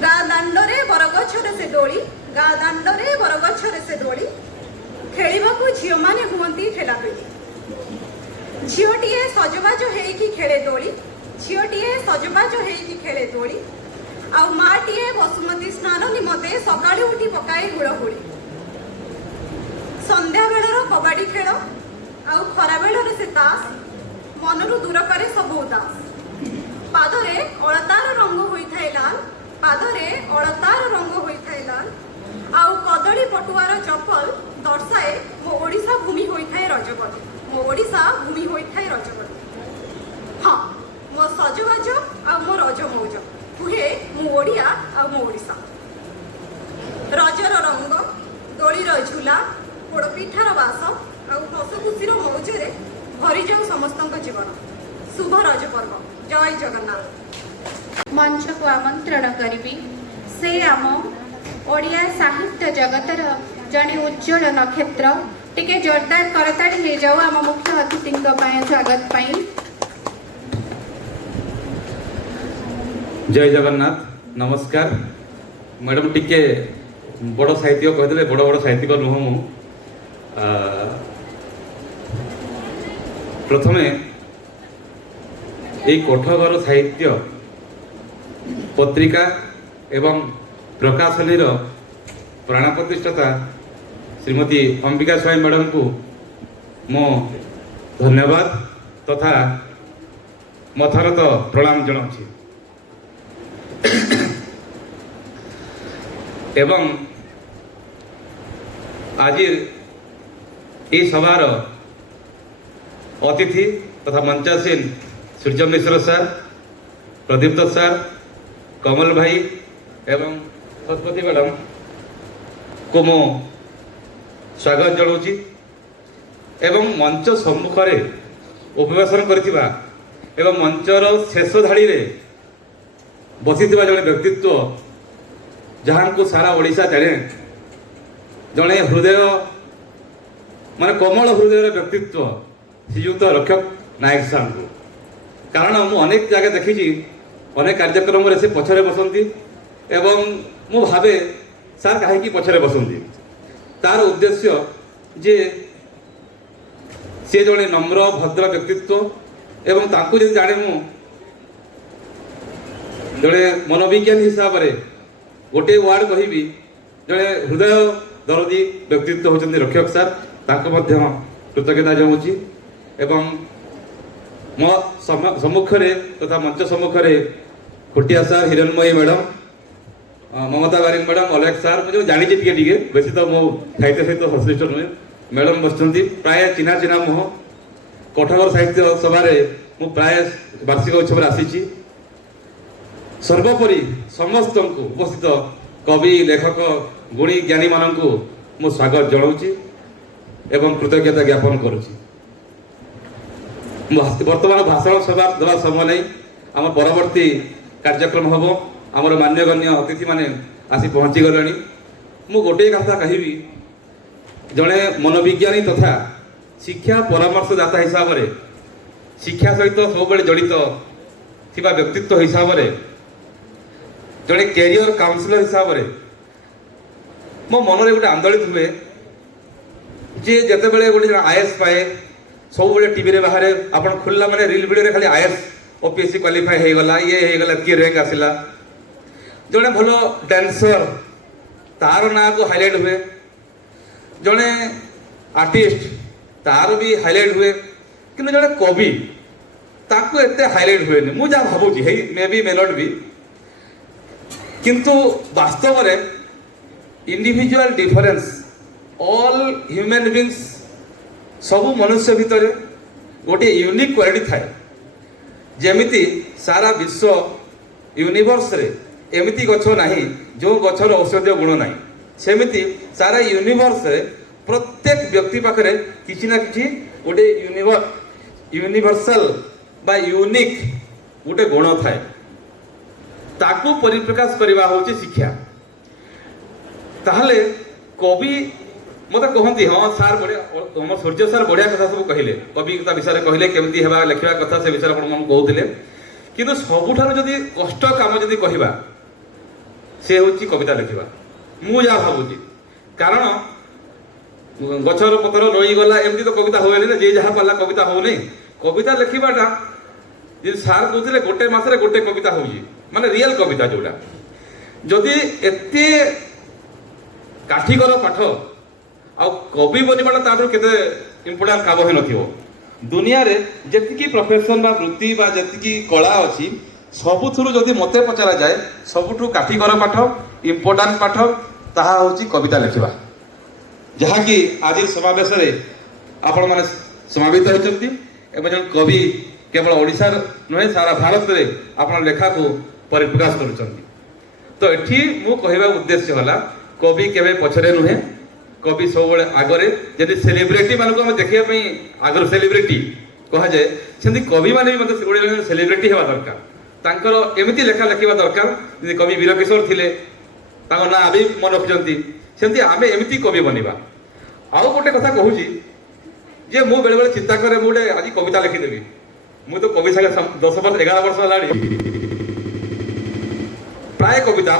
गाँ दांडरे बरगछरे से दोली गाँ दांडरे बरगछरे से दोली खेलिबाकू झियो माने हुअंती ठेलापेली झियोटिए सजबाज हेइकी खेले दोली झियोटिए सजबाज हेइकी खेले दोली आउ माटिए बसुमती स्नान निमते सकाळे उठी पकाए हुड़हुड़ी संध्या बेलर कबाड़ी खेल आउ खरा बेलर से तास मनरु दूर करे सब उदास पादरे अलतार रंग होइथाय लाल पादरे अलतार रंग होइथाय लाल आउ कदली पटुआर चपल दर्शाए मो ओडिशा भूमि होइथाय रजगदी मो ओडिशा भूमि होइथाय रजगदी हाँ मो सजबाज आ मो रज मौज कुहे मु ओडिया आ मो ओडिशा रजर रंग दोलीर झुला पोड़ पिठार बास आ हस खुशीर मौजरे भरी जाऊ समस्त जीवन शुभ रज पर्व जय जगन्नाथ मंच को आमंत्रण करी से आम ओडिया साहित्य जगतर जड़े उज्जवल नक्षत्र टिके जोरदार करताड़ी ले जाओ आम मुख्य अतिथि स्वागत पाई। जय जगन्नाथ नमस्कार मैडम टिके बड़ साहित्य कहते बड़ बड़ साहित्यिक नुह मु प्रथमे এই कोठघर साहित्य पत्रिका एवं प्रकाशनी प्राण प्रतिष्ठाता श्रीमती अंबिका स्वाई मैडम को मो धन्यवाद तथा मथारत प्रणाम जनाऊँ एवं आज ये सभार अतिथि तथा मंचासीन सूर्य मिश्र सर प्रदीप्त सर कमल भाई एवं सरस्वती मैडम को मो स्वागत जनाऊँ एवं मंच सम्मुख में अभिभाषण करथिबा एवं मंचर शेष धाड़ी रे बसी जड़े व्यक्तित्व जहाँ को सारा ओडिशा जाने जड़े हृदय माने कोमल हृदय व्यक्तित्व श्रीयुक्त रक्षक नायक साहब को कारण मु अनेक जगह देखी अनेक कार्यक्रम से पछरे बसंती एवं मु भावे सार कहीं पछरे बसंती तार उद्देश्य जे सी जड़े नम्र भद्र व्यक्तित्व एवं ताकू जब जाने मु जड़े मनोविज्ञान हिसाब से गोटे वार्ड कहि जड़े हृदय दरदी व्यक्तित्व होती रक्षक सार कृतज्ञता जनाऊँगी एवं मो सम्मुख तथा मंच सम्मुख खुटिया सार हिरणमयी मैडम ममता बारिक मैडम अलेक्स सार मुझे जानी टे बेसी तो मो साहित्य सहित संश्लिष्ट नुहे मैडम बस प्राय चिन्हा चिन्हा मुह कोठघर साहित्य सभा मु प्राय वार्षिक उत्सव आसी सर्वोपरि समस्त को उपस्थित कवि लेखक गुणी ज्ञानी मानक मु स्वागत जनाऊँगी एवं कृतज्ञता ज्ञापन करुँची वर्तमान भाषण सभा देवा समय नहीं आम परवर्ती कार्यक्रम हम आमर मान्यगण्य अतिथि माने आसी पहुँची गले मु गोटे कथा कहि जड़े मनोविज्ञानी तथा शिक्षा परामर्शदाता हिसाब से शिक्षा सहित सब जड़ित थिबा व्यक्तित्व हिसाब से जड़े कैरियर काउंसिलर हिसाब से मो मन में गोटे आंदोलित हुए जे जिते बड़े गोटे आईएएस पाए सब बड़े टीवी रे बाहर आपन खोलला माने रील वीडियो रे खाली आईएएस ओपीएससी क्वालिफाई हो गला ये हो गला की रैंक आसिला जड़े भलो डांसर तार ना को हाईलाइट हुए जड़े आर्टिस्ट तार भी हाईलाइट हुए कि जड़े कवि ताकू एते हाईलाइट हुए मु जा भाबुची हे may be may not be किंतु वास्तव में individual difference all human beings सबु मनुष्य भितर गोटे यूनिक क्वालिटी थाए जेमिति सारा विश्व यूनिवर्स रे एमती गछ नाही जो गछर औषधीय गुण नाही सेमिति सारा यूनिवर्स रे प्रत्येक व्यक्ति पाखरे किछि ना किछि गोटे यूनिवर्सल बा यूनिक गोटे गुण थाए ताकू परिप्रकाश करवा होची शिक्षा ताहले कवि मत कहती हाँ सार बढ़िया हम सूर्य सार बढ़िया कथा सब कहले कविता विषय कहले केमती हेबा लेखिबा कथा से विषय आपण कहउथिले किंतु सबुठार जदि कष्ट काम जदि कहिबा से होची कविता लेखिबा मु जा भाबुची कारण गछर पतर रही गला एमती तो कविता होएनी ना जे जहा पाला कविता होउनी कविता लेखिबाटा जे सार कहउथिले गोटे मासरे गोटे कविता होउची माने रियल कविता जोडा जदि एते काठीकर पाठ आ कवि बनिबाटा ताठो केते इम्पोर्टेंट काम होई नथिबो दुनिया रे जेतिकी प्रोफेशन बा वृत्ति बा जेतिकी कला अछि सबुथुरु जदि मते पचरा जाए सबुठु काठीकर पाठ इम्पोर्टेंट पाठ ताहा होची कविता लेखिबा जहा कि आज समावेश रे आपण माने समावित होचंती एवं जन कवि केवल ओडिसा नहे सारा भारत रे आपण लेखा को परिप्रकाश करूचंती तो एठी मु कहबा उद्देश्य होला कवि केबे पछरे नुहे कवि सब बड़े आगरे जदि सेलिब्रिटी मानको हम देखिया पई आगर सेलिब्रिटी कहा जाए सेंती कवि माने भी मते गोटे सेलिब्रिटी हेबा दरकार तांकर एमिति लेखा लेखिबा दरकार जदि कवि वीरकिशोर थिले तांको ना आबे मन रखजंती सेंती आमे एमिति कवि बनिबा आउ गोटे कथा कहूची जे मु बेले बेले चिंता करे मु आज कविता लिखि देबी मु तो कवि संगे 10 वर्ष 11 वर्ष लाडी प्राय कविता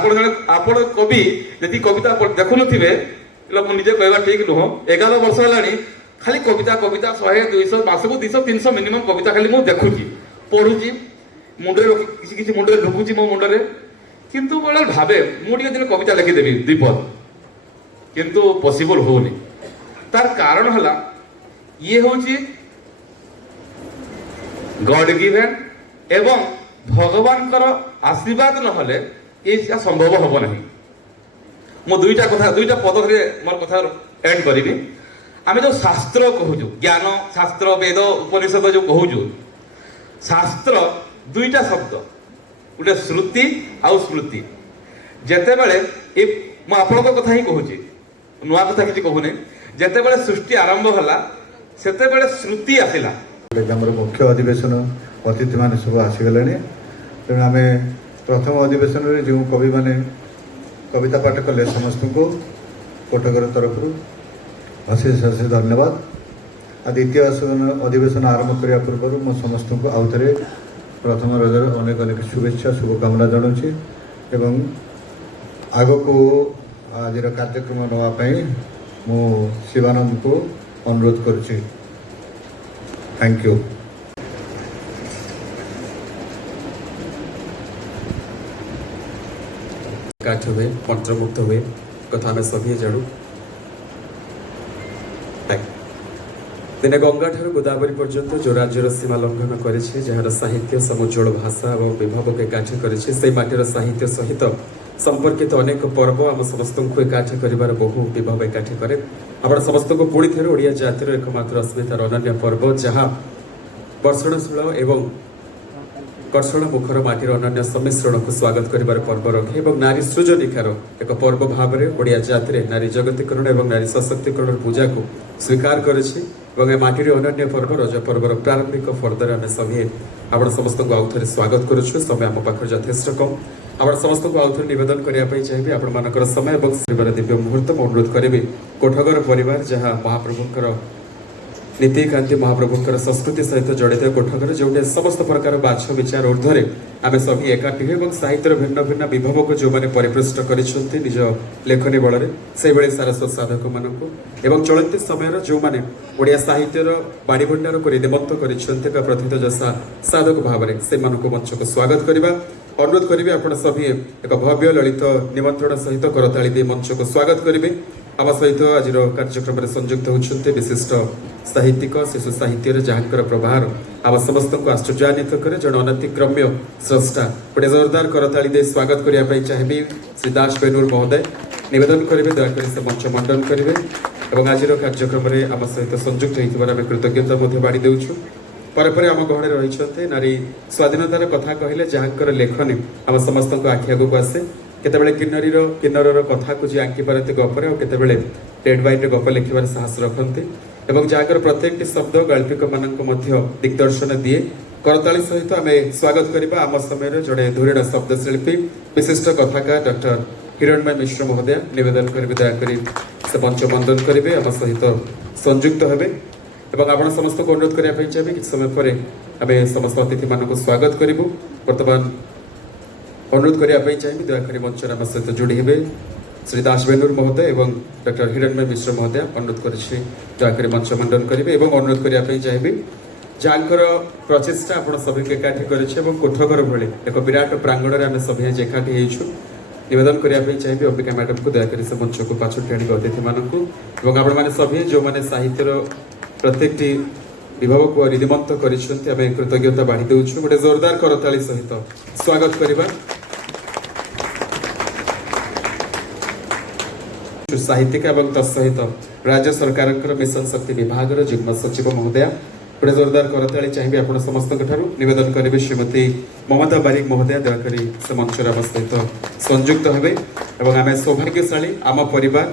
आपण कवि जदि कविता देखु नथिबे लोक निजे कहबा ठीक नुह 11 वर्ष लानी खाली कविता कविता 100 200 मासको 200 300 मिनिमम कविता खाली मु देखुची पढुची मुंडरे किसी किसी मुंडरे ढुकुची मो मुंडरे किंतु बोले भाबे मु टिके दिन कविता लिखि देबी द्विपद किंतु पॉसिबल होनी तार कारण हला ये होची गॉड गिवन एवं भगवान कर आशीर्वाद न हले ये संभव हबो नहीं मो दुईटा पद रे मोर कथा एंड करिबी आमे जो शास्त्र कहूजु ज्ञान शास्त्र वेद उपनिषद जो कहूजु शास्त्र दुईटा शब्द गोटे श्रुति आउ स्मृति जेते बेले ए मो आपनको कथा ही कहूची नुआ कथा किछि कहूने जेते बेले सृष्टि आरंभ हला सेते बेले श्रुति आसिला हमर मुख्य अधिवेशन अतिथि माने सब आसीगले तेणु आम प्रथम अधिवेशन में जो कवि माने कविता पाठ कले समस्त को कोटकर तरफ अशेष अशेष धन्यवाद आ द्वितीय अधिवेशन आरंभ करने पूर्व मो समस्त को आउ थे प्रथम रजर अनेक अनेक शुभेच्छा शुभकामना जनाऊँगी एवं आग को आज कार्यक्रम नापी मु शिवानंद को अनुरोध करुच्ची थैंक यू काठ हुए मंत्रमुग्ध हुए कथा आम सभी जानू दिने गंगा ठार गोदावरी पर्यंत जो राज्यर सीमा लंघन करे जार साहित्य समुज्वल भाषा और विभव एकाठी करे माटीर साहित्य सहित संपर्कित अनेक पर्व आम समस्त को एकाठी कर बहु विभव एकाठी करे आप समस्त को पुणी थे ओडिया जातिर एकमात्र अस्मितार अनन्य पर्व जहाँ वर्षणशील एवं कर्षण मुखर माटीर अनन्य सम्मिश्रण को स्वागत करिबार पर्व रखे और नारी सृजनिकार एक पर्व भाव में ओडिया जाति नारी जगतीकरण और नारी सशक्तिकरण पूजा को स्वीकार करेछि ए माटीर अनन्य पर्व रज पर्वर प्रारंभिक फर्दर आम सभी आप समस्त को आउ थे स्वागत करुछु समय आम पाखर यथेष्ट कम आप समस्त को आउ थे निवेदन करने चाहिए आपण समय और दिव्य मुहूर्त में अनुरोध करी कोठगर परिवार जहाँ महाप्रभुंकर नीतिकांति महाप्रभुंकर संस्कृति सहित जड़ित कोठगर जो समस्त प्रकार बाछ विचार ऊर्ध्वे आम सभी एकाठी हुए साहित्यर भिन्न भिन्न विभव को जो मैंने परिपृष्ट कर निज लेखनी बल से सारस्वत साधक मानक चलती समय जो मैंने ओडिया साहित्यर बाड़ी भंडार को निमंत कर प्रथित जसा साधक भाव से मंच को स्वागत करने अनुरोध करी आप सभी एक भव्य ललित निमंत्रण सहित करताली दे मंच को स्वागत करेंगे आम सहित आज कार्यक्रम में संयुक्त होती विशिष्ट साहित्यिक शिशु साहित्य जहाँ प्रभार आम समस्त को आश्चर्यान्वित करे जन अनतिक्रम्य स्रष्टा गोटे जोरदार करताली दे स्वागत करने चाहिए श्री दास बेनूर महोदय निवेदन करेंगे दयाकोरी से मंच मंडन करेंगे और आज कार्यक्रम में आम सहित संयुक्त होती कृतज्ञता बाड़ी देचु ପରେ ଆମ ଗହଣରେ ରହିଛନ୍ତି ନାରୀ ସ୍ୱାଧୀନତାର କଥା କହିଲେ ଯାହାଙ୍କର ଲେଖନୀ ଆମ ସମସ୍ତଙ୍କ ଆଖି ଆଗକୁ ଆସେ। କେତେବେଳେ କିନ୍ନରର କଥାକୁ ଯିଏ ଆଙ୍କି ପାରନ୍ତି ଗପରେ ଆଉ କେତେବେଳେ ରେଡ୍ ହ୍ୱାଇଟ୍ରେ ଗପ ଲେଖିବାର ସାହସ ରଖନ୍ତି ଏବଂ ଯାହାଙ୍କର ପ୍ରତ୍ୟେକଟି ଶବ୍ଦ ଗାଳ୍ପିକମାନଙ୍କୁ ମଧ୍ୟ ଦିଗ୍ଦର୍ଶନ ଦିଏ। କରତାଳି ସହିତ ଆମେ ସ୍ୱାଗତ କରିବା ଆମ ସମୟରେ ଜଣେ ଧୁରିଣ ଶବ୍ଦଶିଳ୍ପୀ ବିଶିଷ୍ଟ କଥାକାର ଡକ୍ଟର ହିରଣ୍ମୟ ମିଶ୍ର ମହୋଦୟ। ନିବେଦନ କରିବେ ଦୟାକରି ସେ ମଞ୍ଚ ବନ୍ଦନ କରିବେ, ଆମ ସହିତ ସଂଯୁକ୍ତ ହେବେ ଏବଂ ଆପଣ ସମସ୍ତଙ୍କୁ ଅନୁରୋଧ କରିବା ପାଇଁ ଚାହିଁବେ କିଛି ସମୟ ପରେ ଆମେ ସମସ୍ତ ଅତିଥିମାନଙ୍କୁ ସ୍ୱାଗତ କରିବୁ। ବର୍ତ୍ତମାନ ଅନୁରୋଧ କରିବା ପାଇଁ ଚାହିଁବି ଦୟାକରି ମଞ୍ଚରେ ଆମ ସହିତ ଯୋଡ଼ି ହେବେ ଶ୍ରୀ ଦାସ ବେନୁର ମହୋଦୟ ଏବଂ ଡକ୍ଟର ହିରଣ୍ମୟ ମିଶ୍ର ମହୋଦୟ। ଅନୁରୋଧ କରିଛି ଦୟାକରି ମଞ୍ଚ ମଣ୍ଡନ କରିବେ ଏବଂ ଅନୁରୋଧ କରିବା ପାଇଁ ଚାହିଁବି ଯାହାଙ୍କର ପ୍ରଚେଷ୍ଟା ଆପଣ ସଭିଙ୍କୁ ଏକାଠି କରିছে ଏବଂ କୋଠଘର ଭଳି ଏକ ବିରାଟ ପ୍ରାଙ୍ଗଣରେ ଆମେ ସଭିଏ ଏକାଠି ହେଇଛୁ। ନିବେଦନ କରିବା ପାଇଁ ଚାହିଁବି ଅମ୍ବିକା ମ୍ୟାଡମଙ୍କୁ ଦୟାକରି ସେ ମଞ୍ଚକୁ ପାଛୋଟି ଆଣିବେ ଅତିଥିମାନଙ୍କୁ ଏବଂ ଆପଣମାନେ ସଭିଏ ଯେଉଁମାନେ ସାହିତ୍ୟର ପ୍ରତ୍ୟେକଟି ବିଭାଗକୁ ରିଦିମନ୍ତ କରିଛନ୍ତି ଆମେ କୃତଜ୍ଞତା ବାଢ଼ି ଦେଉଛୁ। ଗୋଟେ ଜୋରଦାର କରତାଳି ସହିତ ସ୍ୱାଗତ କରିବା ସାହିତ୍ୟିକା ଏବଂ ତତ୍ସହିତ ରାଜ୍ୟ ସରକାରଙ୍କର ମିଶନ ଶକ୍ତି ବିଭାଗର ଯୁଗ୍ମ ସଚିବ ମହୋଦୟା। ଗୋଟେ ଜୋରଦାର କରତାଳି ଚାହିଁବି ଆପଣ ସମସ୍ତଙ୍କ ଠାରୁ। ନିବେଦନ କରିବେ ଶ୍ରୀମତୀ ମମତା ବାରିକ ମହୋଦୟା ଦୟାକରି ସେ ମଞ୍ଚରେ ଆମ ସହିତ ସଂଯୁକ୍ତ ହେବେ ଏବଂ ଆମେ ସୌଭାଗ୍ୟଶାଳୀ ଆମ ପରିବାର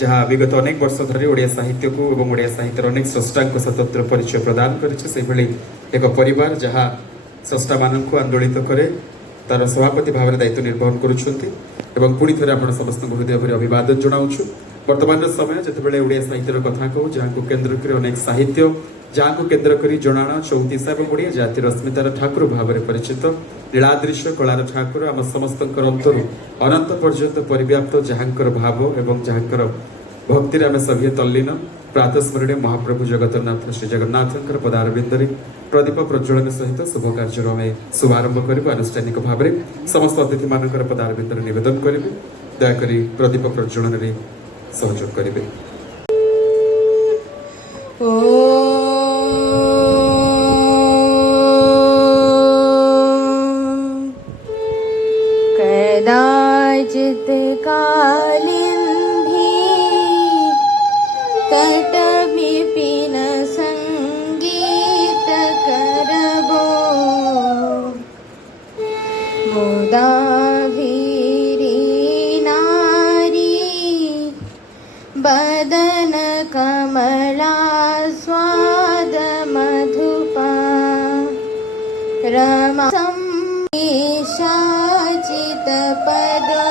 ଯାହା ବିଗତ ଅନେକ ବର୍ଷ ଧରି ଓଡ଼ିଆ ସାହିତ୍ୟକୁ ଏବଂ ଓଡ଼ିଆ ସାହିତ୍ୟର ଅନେକ ସ୍ରଷ୍ଟାଙ୍କ ସ୍ୱତନ୍ତ୍ର ପରିଚୟ ପ୍ରଦାନ କରିছে। ସେହିଭଳି ଏକ ପରିବାର ଯାହା ସ୍ରଷ୍ଟାମାନଙ୍କୁ ଆନ୍ଦୋଳିତ କରେ ତାର ସଭାପତି ଭାବରେ ଦାୟିତ୍ୱ ନିର୍ବାହନ କରୁଛନ୍ତି ଏବଂ ପୁଣି ଥରେ ଆପଣ ସମସ୍ତଙ୍କୁ ହୃଦୟ ଭରି ଅଭିବାଦନ ଜଣାଉଛୁ। ବର୍ତ୍ତମାନର ସମୟ ଯେତେବେଳେ ଓଡ଼ିଆ ସାହିତ୍ୟର କଥା କହୁ ଯାହାକୁ କେନ୍ଦ୍ର କରି ଅନେକ ସାହିତ୍ୟ ଯାହାକୁ କେନ୍ଦ୍ର କରି ଜଣାଣ ଚୌତିଶା ଏବଂ ଓଡ଼ିଆ ଜାତିର ଅସ୍ମିତାର ଠାକୁର ଭାବରେ ପରିଚିତ ନୀଳାଦ୍ରିଶ କଳାର ଠାକୁର ଆମ ସମସ୍ତଙ୍କର ଅନ୍ତରୁ ଅନନ୍ତ ପର୍ଯ୍ୟନ୍ତ ପରିବ୍ୟାପ୍ତ ଯାହାଙ୍କର ଭାବ ଏବଂ ଯାହାଙ୍କର ଭକ୍ତିରେ ଆମେ ସଭିଏ ତଲ୍ଲୀନ ପ୍ରାତଃସ୍ମରଣୀୟ ମହାପ୍ରଭୁ ଜଗନ୍ନାଥ ଶ୍ରୀ ଜଗନ୍ନାଥଙ୍କର ପଦାରବିନ୍ଦରେ ପ୍ରଦୀପ ପ୍ରଜ୍ୱଳନ ସହିତ ଶୁଭ କାର୍ଯ୍ୟର ଆମେ ଶୁଭାରମ୍ଭ କରିବୁ। ଆନୁଷ୍ଠାନିକ ଭାବରେ ସମସ୍ତ ଅତିଥିମାନଙ୍କର ପଦାରବିନ୍ଦରେ ନିବେଦନ କରିବୁ ଦୟାକରି ପ୍ରଦୀପ ପ୍ରଜ୍ୱଳନରେ ସହଯୋଗ କରିବେ। कदाचित् कालिन्धी तटविपिन सङ्गीतकरवो मुदाभिरी नारी बदन कमला स्वाद मधुपा रमा शाचितपदो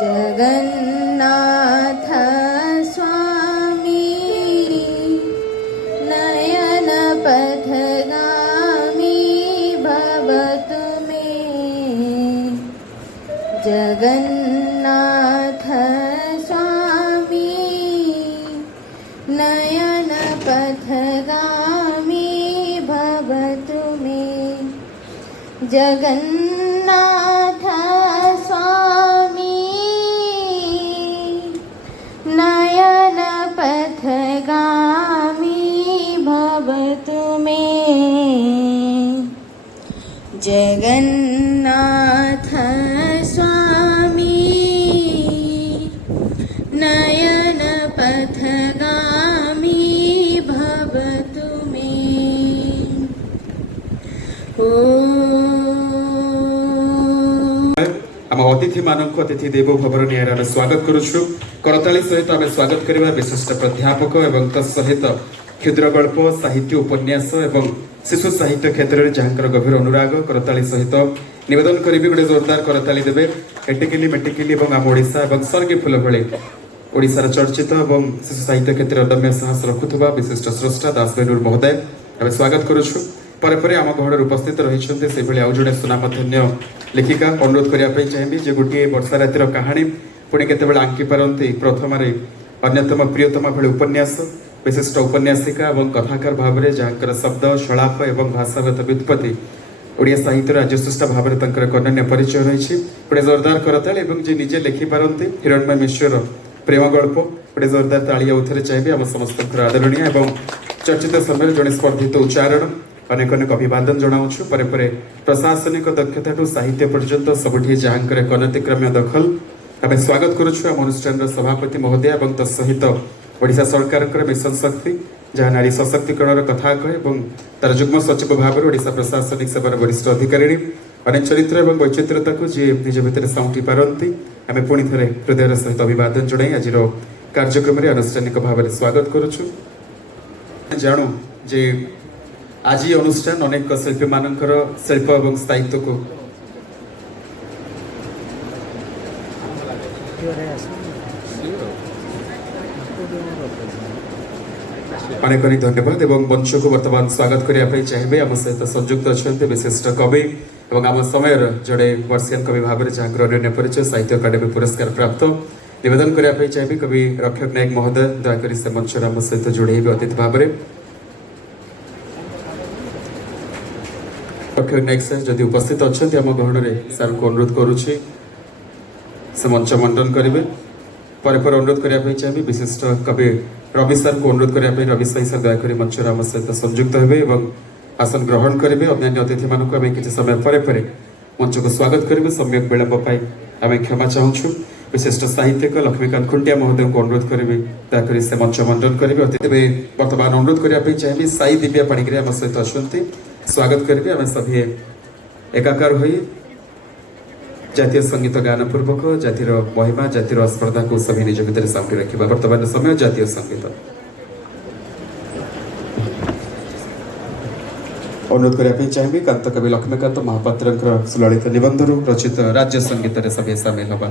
जगन्नाथ स्वामी नयनपथगामी भवतु मे जगन्नाथ स्वामी नयनपथगामी भवतु मे जगन्नाथ स्वामी नयनपथगामी भवतु मे जगन्नाथ स्वामी नयनपथगामी भवतु मे ଆମ ଅତିଥିମାନଙ୍କୁ ଅତିଥି ଦେବୋ ଭବର ନ୍ୟାୟରେ ଆମେ ସ୍ୱାଗତ କରୁଛୁ। କରତାଳି ସହିତ ଆମେ ସ୍ୱାଗତ କରିବା ବିଶିଷ୍ଟ ପ୍ରାଧ୍ୟାପକ ଏବଂ ତତ୍ ସହିତ କ୍ଷୁଦ୍ର ଗଳ୍ପ ସାହିତ୍ୟ ଉପନ୍ୟାସ ଏବଂ ଶିଶୁ ସାହିତ୍ୟ କ୍ଷେତ୍ରରେ ଯାହାଙ୍କର ଗଭୀର ଅନୁରାଗ। କରତାଳି ସହିତ ନିବେଦନ କରିବି ଗୋଟେ ଜୋରଦାର କରତାଳି ଦେବେ ଏଟିକିଲି ମେଟିକିଲି ଏବଂ ଆମ ଓଡ଼ିଶା ଏବଂ ସ୍ୱର୍ଗୀ ଫୁଲ ଭଳି ଓଡ଼ିଶାର ଚର୍ଚ୍ଚିତ ଏବଂ ଶିଶୁ ସାହିତ୍ୟ କ୍ଷେତ୍ରରେ ଅଦମ୍ୟ ସାହସ ରଖୁଥିବା ବିଶିଷ୍ଟ ସ୍ରଷ୍ଟା ଦାସ ବେନୁର ମହୋଦୟ ଆମେ ସ୍ୱାଗତ କରୁଛୁ। ପରେ ପରେ ଆମ ଗହଣରେ ଉପସ୍ଥିତ ରହିଛନ୍ତି ସେହିଭଳି ଆଉ ଜଣେ ସୁନାମଧନ୍ୟ ଲେଖିକା। ଅନୁରୋଧ କରିବା ପାଇଁ ଚାହିଁବି ଯେ ଗୋଟିଏ ବର୍ଷା ରାତିର କାହାଣୀ ପୁଣି କେତେବେଳେ ଆଙ୍କି ପାରନ୍ତି ପ୍ରଥମରେ ଅନ୍ୟତମ ପ୍ରିୟତମ ଭଳି ଉପନ୍ୟାସ ବିଶିଷ୍ଟ ଉପନ୍ୟାସିକା ଏବଂ କଥାକାର ଭାବରେ ଯାହାଙ୍କର ଶବ୍ଦ ସଳାପ ଏବଂ ଭାଷାଗତ ବ୍ୟୁତ୍ପତ୍ତି ଓଡ଼ିଆ ସାହିତ୍ୟର ରାଜ୍ୟଶ୍ରେଷ୍ଠ ଭାବରେ ତାଙ୍କର ଏକ ଅନନ୍ୟ ପରିଚୟ ରହିଛି। ଗୋଟେ ଜୋରଦାର କରତାଳି ଏବଂ ଯିଏ ନିଜେ ଲେଖିପାରନ୍ତି ହିରଣ୍ମୟ ମିଶ୍ରର ପ୍ରେମ ଗଳ୍ପ ଗୋଟେ ଜୋରଦାର ତାଳି ଆଉଥରେ ଚାହିଁବି ଆମ ସମସ୍ତଙ୍କର ଆଦରଣୀୟ ଏବଂ ଚର୍ଚ୍ଚିତ ସମୟରେ ଜଣେ ସ୍ପର୍ଦ୍ଧିତ ଉଚ୍ଚାରଣ ଅନେକ ଅନେକ ଅଭିବାଦନ ଜଣାଉଛୁ। ପରେ ପରେ ପ୍ରଶାସନିକ ଦକ୍ଷତାଠୁ ସାହିତ୍ୟ ପର୍ଯ୍ୟନ୍ତ ସବୁଠି ଯାହାଙ୍କର ଏକ ଅନତିକ୍ରମ୍ୟ ଦଖଲ ଆମେ ସ୍ୱାଗତ କରୁଛୁ ଆମ ଅନୁଷ୍ଠାନର ସଭାପତି ମହୋଦୟ ଏବଂ ତତ୍ ସହିତ ଓଡ଼ିଶା ସରକାରଙ୍କର ମିଶନ ଶକ୍ତି जहाँ नारी सशक्तिकरण कथा कहे और तार जुग्म सचिव भाव ओडिशा प्रशासनिक सेवार वरिष्ठ अधिकारी अनेक चरित्र और वैचित्रता को जी निज भितर साउंटी पारती आम पुणी थे हृदय सहित अभिवादन जनाई आज कार्यक्रम में आनुष्ठानिक भाव में स्वागत करुचु जानू जे आज अनुष्ठान अनेक शिल्पी मानकर शिल्प और स्थायित्व को अनेक अनेक धन्यवाद एवं मंच को वर्तमान स्वागत करने चाहिए आम सहित संयुक्त अच्छा विशिष्ट कवि और आम समय जड़े वर्षियान कवि भाव में जहाँ अनन्य परिचय साहित्य अकादेमी पुरस्कार प्राप्त निवेदन करने चाहिए कवि रक्षक नायक महोदय दयाकोरी से मंच आम सहित जोड़े अतिथि भाव में रक्षक नायक सर जदि उपस्थित अच्छा आम गहन में सार को अनुरोध करुच्ची से मंच मंडन करेंगे पर अनुरोध करने चाहिए विशिष्ट कवि रवि सर को अनुरोध करने रवि साई सर दयाकोरी मंच आम सहित संयुक्त हे आसन ग्रहण करेंगे अन्य अतिथि मानक आम किसी समय पर मंच को स्वागत करेंगे सम्यक विलंब आम क्षमा चाहूँ विशिष्ट साहित्यिक लक्ष्मीकांत खुंटिया महोदय को अनुरोध करेंगे दयाकोरी से मंच मंडन करेंगे तेज बर्तमान अनुरोध करने चाहिए साई दिव्या पाणिग्राही आम सहित अच्छा स्वागत करेंगे आम सभी एकाकार हो जातीय संगीत गान पूर्वक जातिर महिमा जातिर स्पर्धा को सभी निज भितर सामने रखा वर्तमान समय जातीय संगीत अनुरोध करने चाहिए कांत कवि लक्ष्मीकांत महापात्र सुललित निबंध रचित राज्य संगीत सभी सामिल हवा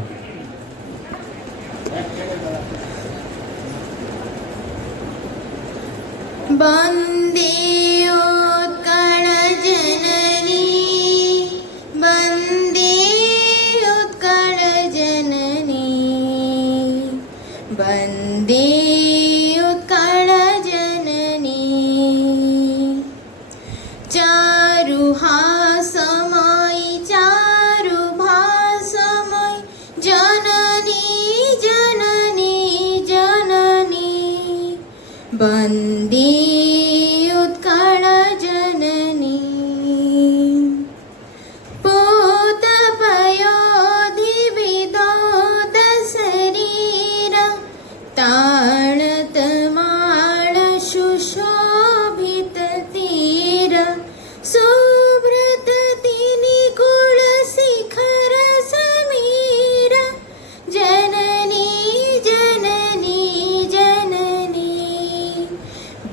वन्दे उत्कल जननी वन्दे उत्कल जननी वन्दे उत्कल जननी चारुहासमयी चारुभासमयी जननी जननी जननी वन्दे उत्कल जननी पूतपयोधिविदोद शरीर ताळतमाळ सुशोभित तीर सुब्रत तिनिकुल शिखर समीर जननी जननी जननी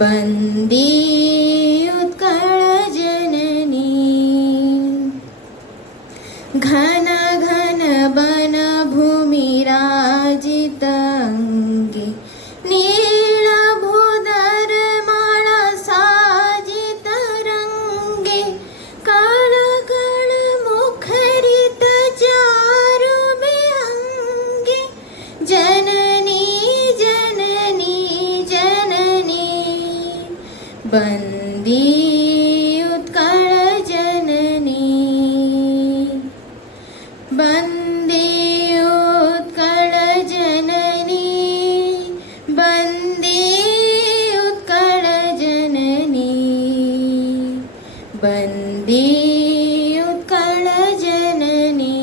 वन्दे उत्कल जननी घन घन वन भूमि राजितंगे नीलभूधर माला साजित रंगे काल काल मुखरित चारु विहंगे जननी जननी जननी वन्दे उत्कल जननी वन्दे उत्कल जननी वन्दे उत्कल जननी वन्दे उत्कल जननी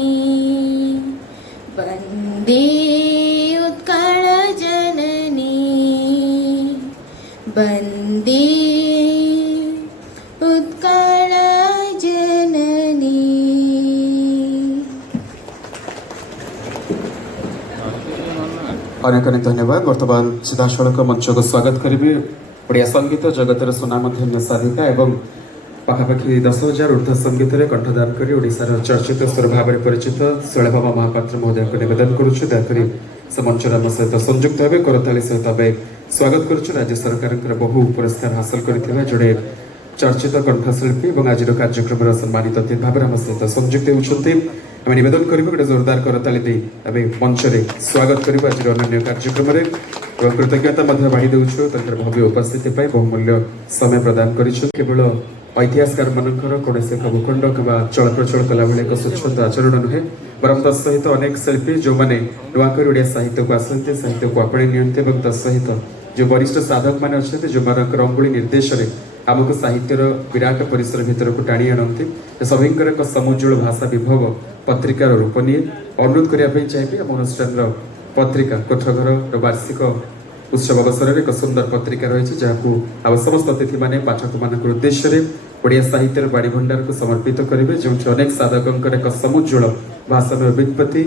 वन्दे उत्कल जननी वन्दे उत्कल जननी अनेक अनेक धन्यवाद वर्तमान सीधासख मंच को स्वागत करेंगे ओडिया संगीत जगतर सुनामधन्य साधिका एवं पाखापाखि 10,000 ऊर्ध्व संगीत में कंठदान कर ओडिशार चर्चित स्वर भाव में परिचित शैलभामा महापात्र महोदय को निवेदन करुच्छे दयाकोरी से मंच आम सहित संयुक्त हे करताली सहित आम स्वागत करुच्छे राज्य सरकार बहु पुरस्कार हासिल करथिबा जोड़े चर्चित कंठशिल्पी और आज कार्यक्रम सम्मानित अतिथि भाव आम सहित संयुक्त होती आम नवेदन करें गोटे जोरदार करताली दी आम मंच स्वागत करूँ आज अनन्य कार्यक्रम में कृतज्ञता बाढ़ी देचु भव्य उपस्थिति बहुमूल्य समय प्रदान कर केवल ऐतिहासिकार मानकर कौन एक भूखंड कि चल प्रचल कला एक स्वच्छंद आचरण नुहे बर तत्सहित अनेक शिल्पी जो मैंने नुआक ओडिया साहित्य को आसते साहित्य को आपणे नियंते तत्सहित जो वरिष्ठ साधक मैंने अच्छे जो मानकर अंगुली निर्देश में आमको साहित्यर विराट परिसर भितर को टाणी आनती सभींकर एक समुज्वल भाषा विभव पत्रिकार रूप निए अनुरोध करने चाहिए आम अनुष्ठान पत्रिका कोठघर वार्षिक उत्सव अवसर में एक सुंदर पत्रिका रही जहाँ समस्त अतिथि मैंने पाठक मान उद्देश्य ओडिया साहित्य बाड़ी भंडार को समर्पित करेंगे जो अनेक साधकों एक समुज्वल भाषा व्युत्पत्ति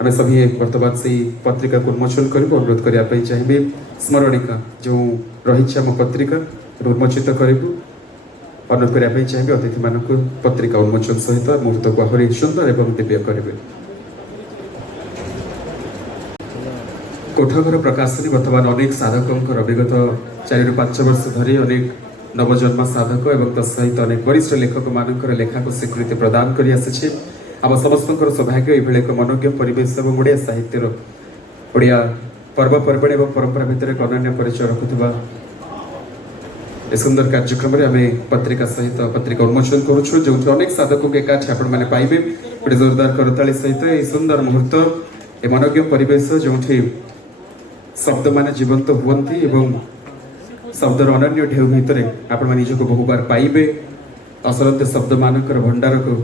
आम सभी बर्तमान से पत्रिका को उन्मोचन कर अनुरोध करने चाहिए स्मरणिका जो रही आम पत्रिका उन्मोचित करूँ अनुरोध करने चाहिए अतिथि मान पत्रिका उन्मोचन सहित मुहूर्त को आहरी सुंदर एवं दिव्य करेंगे। कोठाघर प्रकाशनी वर्तमान अनेक साधकों विगत 4 ରୁ 5 वर्ष धरी अनेक नवजन्म साधक एवं तत्सहित अनेक वरिष्ठ लेखक मानकर लेखा को स्वीकृति प्रदान कर आसी आम समस्त सौभाग्य ये एक मनोज्ञ परिवेश और ओडिया साहित्यर ओडिया पर्वपर्वाणी और परंपरा भितर एक अनन्य परिचय रखुवा ए सुंदर कार्यक्रम में आम पत्रिका सहित पत्रिका उन्मोचन करुछु जो अनेक साधकों एकाठी आपण मैंने पाइबे गोटे जोरदार करताली सहित ये सुंदर मुहूर्त ए मनोज्ञ परिवेश जो शब्द माने जीवंत हुवंती एवं शब्दर अनन्य ढेउ भितर आपण माने निजको बहुबार पाइबे असरत शब्द मानकर भंडार को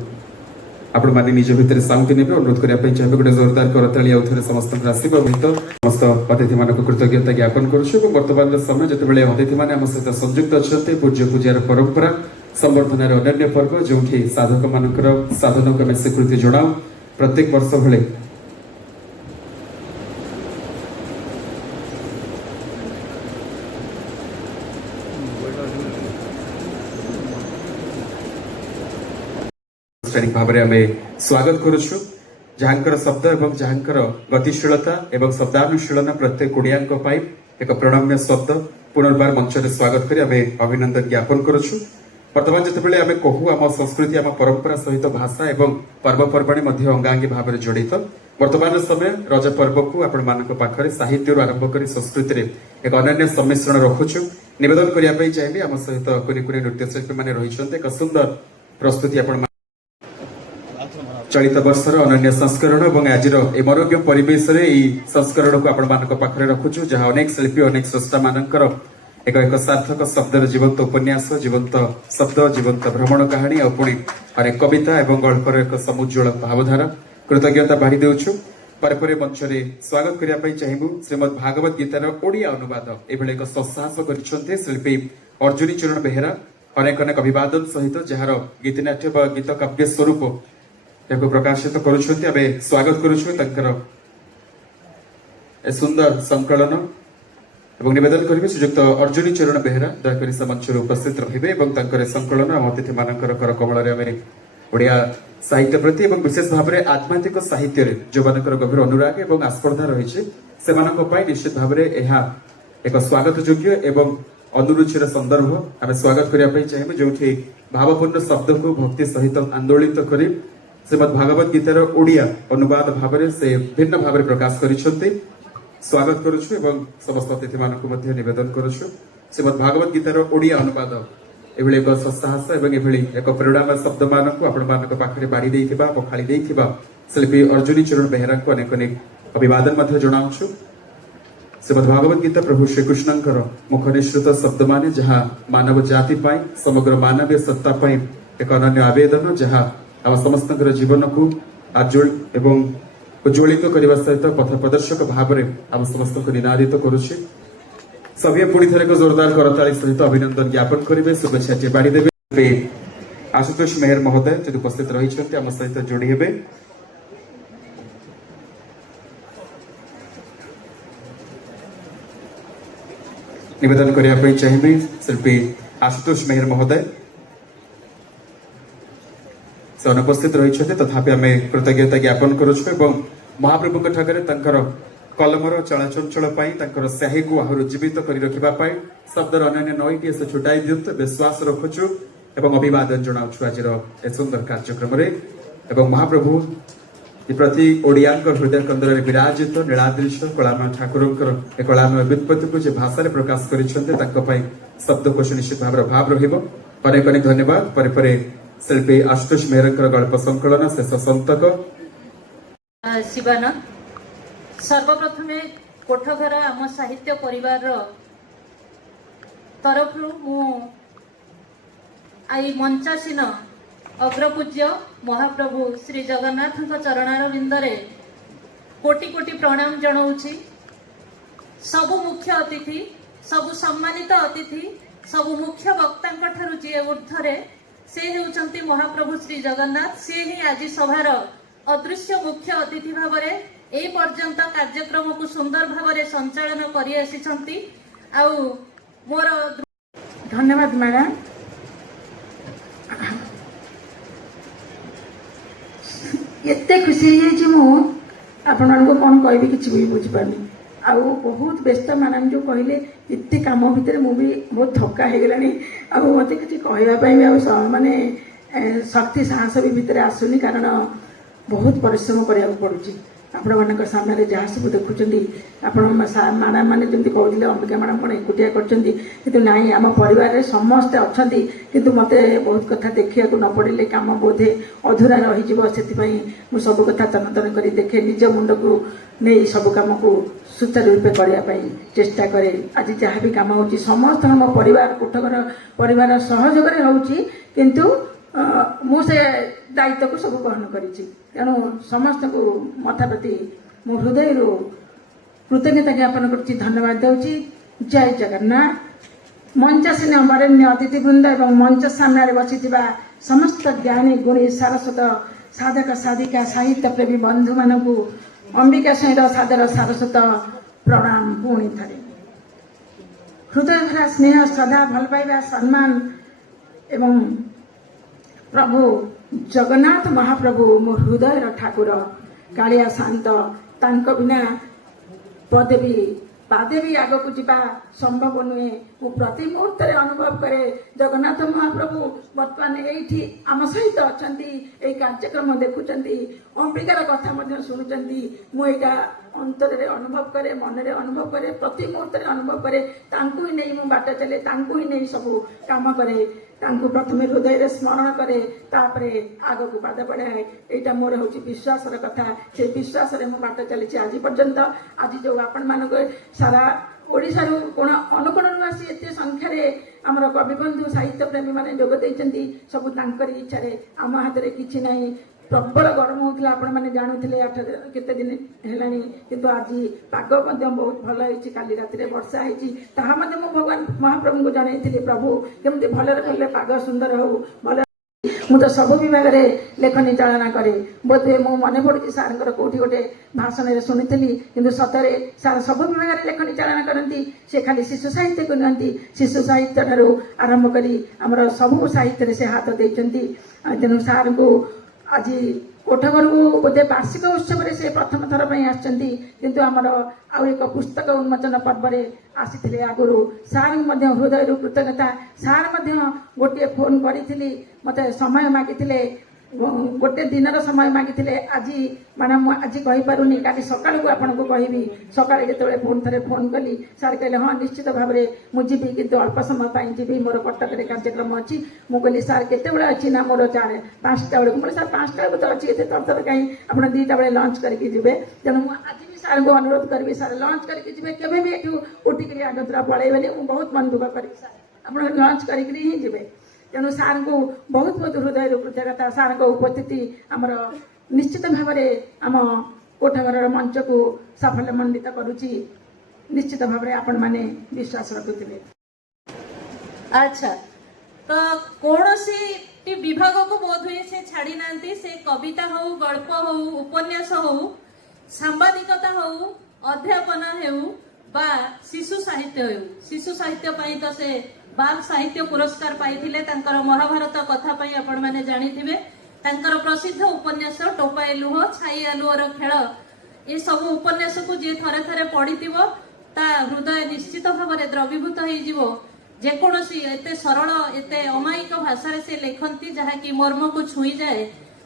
आपण माने निज भितर शांति नेबे अनुरोध करिया पई चाहे गोटे जोरदार करताली आउथरे समस्त राशिब भित समस्त अतिथि मानक कृतज्ञता ज्ञापन करूछु एवं वर्तमान समय जते बेले अतिथि माने हम सहित संयुक्त अछते पूज्य पूजार परंपरा संवर्धनार अनन्य पर्व जोठी साधक मानकर साधन को स्वीकृति जणाऊ प्रत्येक वर्ष भले भाव में स्वागत करुछु जहाँकर शब्द एवं जहाँकर गतिशीलता एवं शब्दानुशीलन प्रत्येक ओडिया एक प्रणम्य शब्द पुनर्बार मंच में स्वागत कर अभिनंदन ज्ञापन करुछु। वर्तमान जिते आम कहू आम संस्कृति आम परंपरा सहित भाषा एवं पर्वपर्वाणी अंगांगी भाव में जड़ित वर्तमान समय रज पर्व को आपण मान पाखे साहित्य आरंभ कर संस्कृति में एक अनन्य सम्मिश्रण रखुछु निवेदन करने चाहिए आम सहित कुनि कुनि नृत्यशिल्पी मैंने रही एक सुंदर प्रस्तुति आपण चलित वर्षर अनन्य संस्करण और आज मनोज्ञ परिवेश संस्करण को आपण मान पाखे रखुछु जहाँ अनेक शिल्पी अनेक स्रष्टा मानकर एक सार्थक शब्दर जीवंत उपन्यास जीवंत शब्द जीवंत भ्रमण कहानी और पुणी अनेक कविता एवं गल्पर एक समुज्वल भावधारा कृतज्ञता बाढ़ी देउछु। पर मंच में स्वागत करने चाहिए श्रीमद भागवत गीतार ओडिया अनुवाद एभली एक सत्साहस कर शिल्पी अर्जुनी चरण बेहेरा अनेक अनेक अभिवादन सहित जार गीतनाट्य व गीत काव्य स्वरूप प्रकाशित करुछंती आबे स्वागत करुछु तंकर ए सुंदर संकलन एवं निवेदन करिवे श्रीयुक्त अर्जुनी चरण बेहेरा दयाकरी से मंच उपस्थित रहिबे एवं तंकर संकलन अतिथि मानकर कर कमल रे ओडिया साहित्य प्रति एवं विशेष भाव में आध्यात्मिक साहित्य रे जो मानकर गभीर अनुराग एवं आस्पर्धा रही से निश्चित भाव में यह एक स्वागत योग्य एवं अनुरुचिर संदर्भ आम स्वागत करने चाहिए जो भावपूर्ण शब्द को भक्ति सहित आंदोलित कर श्रीमद भागवत गीतार ओडिया अनुवाद भाव से भिन्न भाव में प्रकाश करिसेंती स्वागत करुछु एवं समस्त अतिथि मानक मध्य निवेदन करुछु श्रीमद भागवत गीतार ओडिया अनुवाद एभली एक सत्साहस एवं एभली एक प्रेरणामय शब्द मानक आपण मानक पाखरे बाड़ी देइथिबा पखाली देइथिबा शिल्पी अर्जुनी चरण बेहेरा को अनेक अनेक अभिवादन मध्य जणाउछु। श्रीमद भागवत गीता प्रभु श्रीकृष्णंकर मुख निश्रुत शब्द माने जहाँ मानव जाति पाई समग्र मानवीय सत्ता पाई एक अनन्य आवेदन जहाँ आम समस्त जीवन को आज्वल एवं उज्ज्वलित करने सहित पथ प्रदर्शक भाव में आम समस्त को निनादित करुच्छे सभी पुणी थे एक जोरदार करताली सहित अभिनंदन ज्ञापन करेंगे शुभेच्छा बाड़ी देवे आशुतोष मेहर महोदय जो उपस्थित रही आम सहित जोड़ी हेबे निवेदन करने चाहिए शिल्पी आशुतोष मेहर महोदय से अनुपस्थित रही तथापि आम कृतज्ञता ज्ञापन करुछु महाप्रभु ठाकर कलमर चलचंचल स्याही को आहर जीवित कर रखा शब्दर अनन्य नईटी से छुटाई दिंतु विश्वास रखुछु एवं अभिवादन जनाऊछु आज ए सुंदर कार्यक्रम में महाप्रभु प्रति ओडिया हृदय कंदर विराजित नीलाद्रीश कलामय ठाकुर एक कलामय व्युत्पत्ति को भाषा प्रकाश कर शब्दकोश निश्चित भाव अनेक अनेक धन्यवाद पर शिल्पी आशुतोष मेहर गल्प संकलन शेष संतक शिवानंद सर्वप्रथम कोठघर आम साहित्य परिवार तरफ आई मंचासीन अग्रपूज्य महाप्रभु श्री जगन्नाथ चरणार बिंदरे कोटि कोटि प्रणाम जनाऊँगी सबु मुख्य अतिथि सबु सम्मानित अतिथि सबु मुख्य वक्ता ठारू जी ऊर्धरे से हेउचंती महाप्रभु श्री जगन्नाथ। से ही आज सभार अदृश्य मुख्य अतिथि भाव ए पर्यंत कार्यक्रम को सुंदर भाव संचालन करि आसिछंती। आउ मोर धन्यवाद मैडम। एते खुशी होइछि मु आपण को कौन कहबी किछि भी बुझि पानी। आउ बहुत व्यस्त मैडम जो कहले इतने काम भितर मु भी बहुत थका हो गलानी। आउ मते किछि कहबा पई भी माने शक्ति साहस भी भितर आसुनी कारण बहुत परिश्रम करिया पड़ुछि। आपण मानक सामने जहाँ सब देखुं आपण मैडम मैंने जमी कहते अंबिका मैडम कौन एकुटिया कर नाई आम परिवार समस्ते अच्छा किंतु मत बहुत कथा देखा न पड़े कम बोधे अधूरा रही से सब कथा तन कर देखे निज मुंड को नहीं सब कम को सुचारू रूपे करने चेष्टा करे। आज जहाँ भी कम हो समस्त मो परिवार कोठघर परिवार सहयोग रोचे किंतु मुझे दायित्व को सब ग्रहण करी तेणु समस्त को मथा प्रति मो हृदय कृतज्ञता ज्ञापन कर धन्यवाद दूची। जय जगन्नाथ। मंचासीन वरेण्य अतिथिवृंद एवं मंच सामने बसी समस्त ज्ञानी गुणी सारस्वत साधक साधिका साहित्य प्रेमी बंधु मानू अंबिका सहित सादर सारस्वत प्रणाम। पुणी थे हृदय भरा स्नेह श्रद्धा भल पाइबा सम्मान एवं प्रभु जगन्नाथ महाप्रभु मो हृदय ठाकुर कालिया शांत तांक बिना पदे भी पादे भी आग को जीवा संभव नुहे। मु प्रति मुहूर्त अनुभव करे जगन्नाथ महाप्रभु बर्तमान ये आम सहित अच्छा कार्यक्रम देखुंट अंबिकार कथा शुणुंट मुझा अंतर अनुभव करे मन रे अनुभव करे प्रति मुहूर्त अनुभव करे तांकु ही नहीं मु बाट चले तांकु ही नहीं सब काम करे तांकु प्रथम हृदय स्मरण करे तापरे आग को पाद बढ़ाए। यहाँ मोर हूँ विश्वास कथा से विश्वास मु बाट चली आज पर्यंत। आज जो आपण मान सारा ओडिशा कोण अनुकोण आसी एत संख्यार आमर कविबंधु साहित्य प्रेमी मैंने जोग देइचंती सब तांकरी इच्छा आम हाथ में किछि नहीं। प्रबल गरम होता आपण मैंने जानूले केते दिन है किंतु आज पाग बहुत भल होती काली राति वर्षा होती भगवान महाप्रभु को जनई प्रभु केमती भले भले पाग सुंदर हो भल मु तो सब विभाग लेखनी चालना करे बोधे मो मन पड़ी सार कौटी गोटे भाषण शुणी किंतु सतरे सार सब विभाग लेखनी चालना करती से खाली शिशु साहित्य को नियंती शिशु साहित्य ठारू आरंभ करी आमर सबू साहित्य से हाथ देती। तेणु सार को आज कोठघर को बोधे वार्षिक उत्सव से प्रथम थर पर आमर आउ एक पुस्तक उन्मोचन पर्व आसी आगुरी सार हृदय कृतज्ञता। सार गोटे फोन करी मत समय मागी गोटे दिन समय मागी आज मैडम आज कहीपरूनी काली सका आपन को कहबी सका जो फोन थे फोन कली सार कहले हाँ निश्चित भाव में मुझी किंतु अल्प समय जी मोर कटक कार्यक्रम अच्छी मुझे सार केत अच्छी ना मोर 5टा बेलू मैं सार 5टा बेलू तो अच्छी ये तरह कहीं आप 2टा बेले लंच करके जी तेणु आज भी सार को अनुरोध करी सार लंच करके जी केवे भी ये उठिक आगतरा पलैबे मुझे बहुत मन दुख करी सार आप लंच करी ही जी। तेणु सार को बहुत बहुत हृदय कृतज्ञता। सार को उपस्थिति आमर निश्चित भाव में आम कोठघर मंच को साफल्यमंडित करुच्ची निश्चित भाव में आपण मैंने विश्वास रखुले। अच्छा तो कौन सी विभाग को बोध हुए से छाड़ी नांती से कविता हो गल्प हो उपन्यास हो सांबादिकता हो अध्यापन हो बा शिशु साहित्य हो। शिशु साहित्य पाई तो से बाल साहित्य पुरस्कार पाइथिले तांकर महाभारत कथा पाई आपण माने जानिथिबे। तांकर प्रसिद्ध उपन्यास टोपाए लुह छाई आलुअर खेल ए सब उपन्यास को जे थरे थरे पढ़िथिबो ता हृदय निश्चित भाव में द्रवीभूत हो जिवो। जेकोसी एते सरल एते अमायिक भाषा से लेखंती जहा कि मर्म को छुई जाए।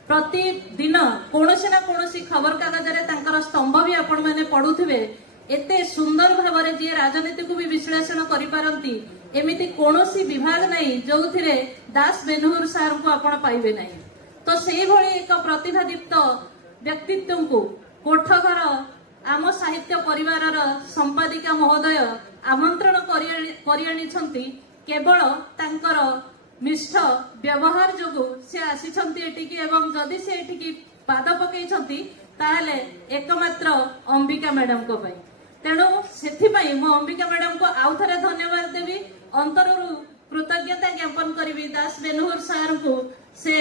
प्रतिदिन कोनोसी ना कोनोसी खबर कागज रे तांकर स्तंभ भी आपण माने पढुथिबे। एते सुंदर भाव में जी राजनीति को भी विश्लेषण करि पारंती एमिति कोनोसी विभाग नहीं जो थिरे दास बेनहुर सार को आपण पाइबे नहीं। तो सेही भली एक प्रतिभादीप्त व्यक्तित्व को कोठघर आम साहित्य परिवार संपादिका महोदय आमंत्रण करियानिछंती केवल तांकर निष्ठ व्यवहार जोगु से आसीछंती एटिकी एवं जदि से एटिकी पाद पकईछंती ताहले एकमात्र अंबिका मैडम को पाई। तेणु से मो अंबिका मैडम को आउ थे धन्यवाद देवी अंतरु कृतज्ञता ज्ञापन करी दास बेनुहर सार को से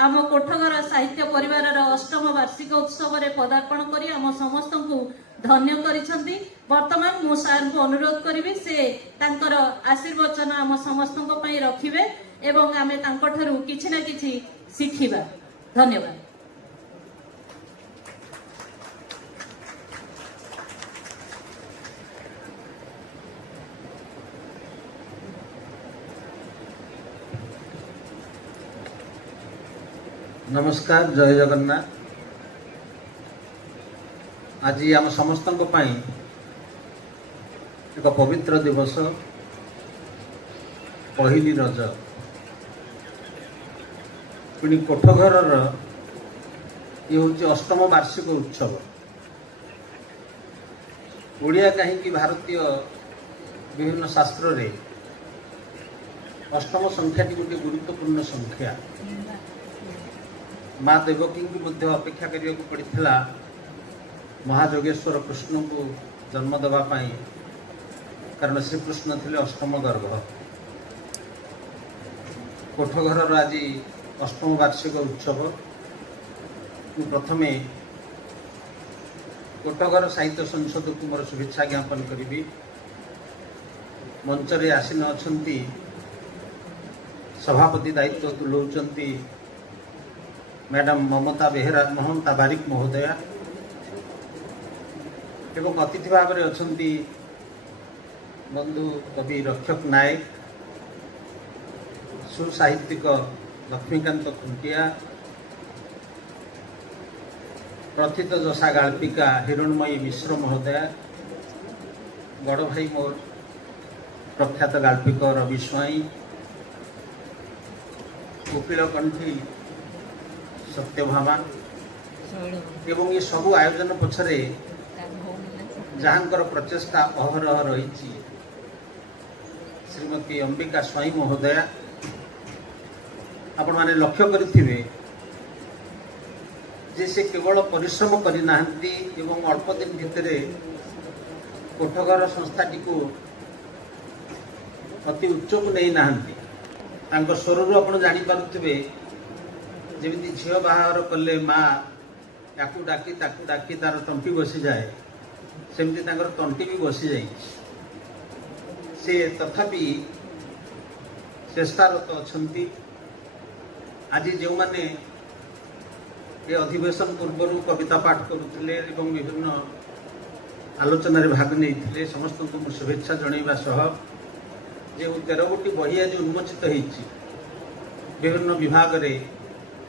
आम कोठघर साहित्य परिवार अष्टम वार्षिक उत्सव में पदार्पण कर आम समस्त को धन्य करिसेंती। वर्तमान मु सार को अनुरोध करी से तांकर आशीर्वचन आम समस्त रखिबे एवं आमे तांको ठारू किछि ना किछि शिखिबा। धन्यवाद। नमस्कार, जय जगन्नाथ। आज आम समस्त एक पवित्र दिवस पहिली रज। पुणी कोठघर ये हूँ अष्टम वार्षिक उत्सव। ओडिया कहीं भारतीय विभिन्न शास्त्र रे अष्टम संख्याटी गोटे गुरुत्वपूर्ण संख्या। माँ देवकी को अपेक्षा करने को पड़ता महाजोगेश्वर कृष्ण को जन्म देवाई, कारण श्रीकृष्ण थे अष्टम गर्भ। कोठघर आज अष्टम वार्षिक उत्सव। प्रथमे कोठघर साहित्य संसद को मोर शुभेच्छा ज्ञापन करी। मंचरे आसीन अछंती सभापति दायित्व तुलाउछंती मैडम ममता बेहेरा महंता बारिक महोदया एवं अतिथि भाव में अछंती बंधु कवि रक्षक नायक, सुसाहित्यिक लक्ष्मीकांत खुंटिया, प्रथित जशा गाल्पिका हिरणमयी मिश्र महोदया, बड़ भाई मोर प्रख्यात गाल्पिक रवि स्वाई, कोकिल कंठी सत्यभामा एवं ये सबू आयोजन पछरे जहांकर प्रचेष्टा अहरह रही श्रीमती अंबिका स्वाई महोदया। आपण माने लक्ष्य करिथिबे जे से केवल परिश्रम करना एवं अल्प दिन भितर कोठघर संस्थाटी को अति उच्च को नहीं ना। स्वर आप जापे जमी झील बाहर कले माँ या डाकी डाकी तार तंटी बसी जाए, सेमती तंटी भी बसी जाए। से तथापि चेष्टारत अच्छा। आज जो मैंने ये अधिवेशन पूर्व कविता पाठ करुले विभिन्न आलोचन भाग नहीं समस्त को शुभेच्छा जनइबा सह जो 13 गोटी बही आज उन्मोचित होती विभिन्न विभाग रे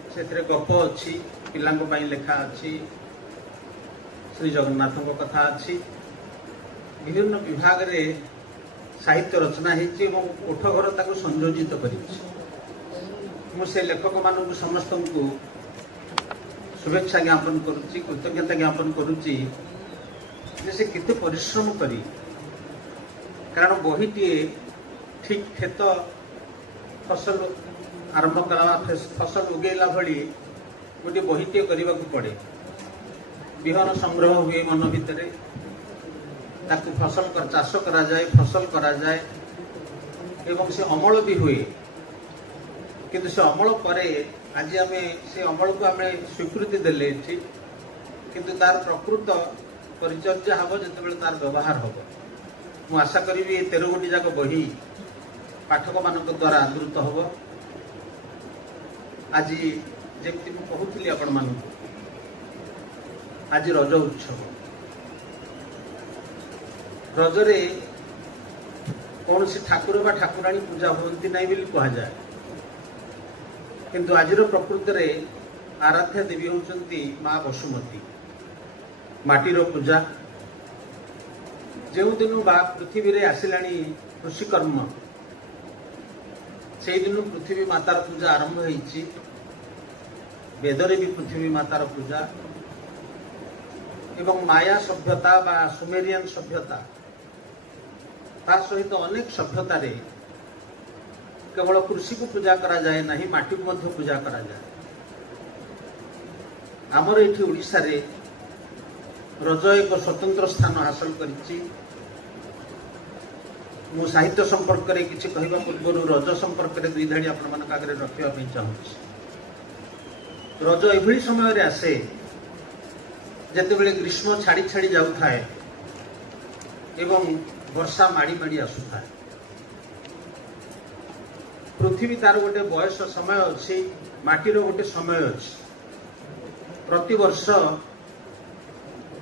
से गप अच्छी पिलांई लेखा अच्छी श्री जगन्नाथ कथा अच्छी विभिन्न विभाग रे साहित्य रचना होती कोठघर ताको संयोजित कर से लेखक मान समस्त को शुभेच्छा ज्ञापन करुच्ची, कृतज्ञता ज्ञापन करुच्ची से केते परिश्रम करी। कारण बहीटे ठीक खेत फसल आरंभ करा फसल उगेला भली गोटे बहीटे करने को पड़े। विहन संग्रह हुए मन भितर ताकू फसल कर चाष करा जाए, फसल करा जाए एवं से अमल भी हुए। किंतु से अमल परे आज आम से अमल को आम स्वीकृति देले किंतु तार प्रकृत परिचर्या हम जो तार व्यवहार हम मु आशा करी 13 गोटी जाक बही पाठक मान द्वारा आदृत हम। आज जमी कहूली आपण मान आज रज उत्सव। रजरे कौन सी ठाकुर बा ठाकुराणी पूजा होती नहीं बोली कह जाए, किंतु आजिर प्रकृत में आराध्या देवी होती माँ बसुमती। माटीर पूजा जो दिन बा पृथ्वी रे आसिलाणी कृषिकर्म से दिन पृथ्वी मातार पूजा आरंभ होती। वेदरे भी पृथ्वी मातार पूजा एवं माया सभ्यता बा सुमेरियन सभ्यता ता सहित अनेक सभ्यता रे केवल कृषि को पूजा करा जाए नहीं, माटी को मध्य पूजा करा जाए। आमर एठी ओडिशा रे ରଜ ଏକ ସ୍ୱତନ୍ତ୍ର ସ୍ଥାନ ହାସଲ କରିଛି। ମୁଁ ସାହିତ୍ୟ ସମ୍ପର୍କରେ କିଛି କହିବା ପୂର୍ବରୁ ରଜ ସମ୍ପର୍କରେ ଦୁଇ ଧାଡ଼ି ଆପଣମାନଙ୍କ ଆଗରେ ରଖିବା ପାଇଁ ଚାହୁଁଛି। ରଜ ଏଭଳି ସମୟରେ ଆସେ ଯେତେବେଳେ ଗ୍ରୀଷ୍ମ ଛାଡ଼ି ଛାଡ଼ି ଯାଉଥାଏ ଏବଂ ବର୍ଷା ମାଡ଼ି ମାଡ଼ି ଆସୁଥାଏ। ପୃଥିବୀ ତାର ଗୋଟେ ବୟସ ସମୟ ଅଛି, ମାଟିର ଗୋଟେ ସମୟ ଅଛି। ପ୍ରତିବର୍ଷ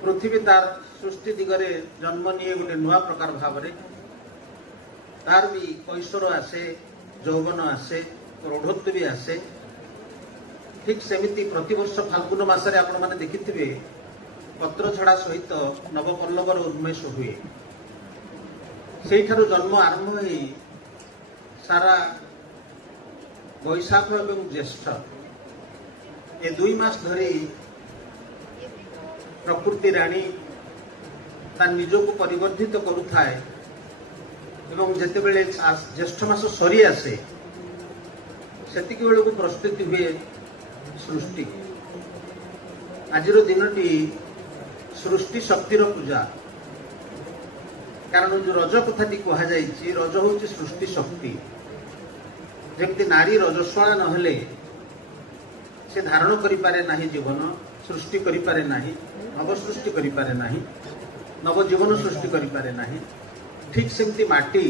ପୃଥିବୀ ତାର ସୃଷ୍ଟି ଦିଗରେ ଜନ୍ମ ନିଏ ଗୋଟେ ନୂଆ ପ୍ରକାର ଭାବରେ। ତାର ବି କୈଶୋର ଆସେ, ଯୌବନ ଆସେ, ପ୍ରୌଢ଼ତ୍ୱ ବି ଆସେ। ଠିକ୍ ସେମିତି ପ୍ରତିବର୍ଷ ଫାଲ୍ଗୁନ ମାସରେ ଆପଣମାନେ ଦେଖିଥିବେ ପତ୍ରଝଡ଼ା ସହିତ ନବପଲ୍ଲବର ଉନ୍ମେଷ ହୁଏ। ସେଇଠାରୁ ଜନ୍ମ ଆରମ୍ଭ ହୋଇ ସାରା ବୈଶାଖ ଏବଂ ଜ୍ୟେଷ୍ଠ ଏ 2 ମାସ ଧରି ପ୍ରକୃତି ରାଣୀ ତା ନିଜକୁ ପରିବର୍ଦ୍ଧିତ କରୁଥାଏ ଏବଂ ଯେତେବେଳେ ଜ୍ୟେଷ୍ଠ ମାସ ସରି ଆସେ ସେତିକି ବେଳକୁ ପ୍ରସ୍ତୁତି ହୁଏ ସୃଷ୍ଟି। ଆଜିର ଦିନଟି ସୃଷ୍ଟି ଶକ୍ତିର ପୂଜା। କାରଣ ଯୋଉ ରଜ କଥାଟି କୁହାଯାଇଛି, ରଜ ହେଉଛି ସୃଷ୍ଟି ଶକ୍ତି। ଯେମିତି ନାରୀ ରଜସ୍ୱଳା ନହେଲେ ସେ ଧାରଣ କରିପାରେ ନାହିଁ ଜୀବନ, ସୃଷ୍ଟି କରିପାରେ ନାହିଁ, ନବ ସୃଷ୍ଟି କରିପାରେ ନାହିଁ, ନବଜୀବନ ସୃଷ୍ଟି କରିପାରେ ନାହିଁ। ଠିକ୍ ସେମିତି ମାଟି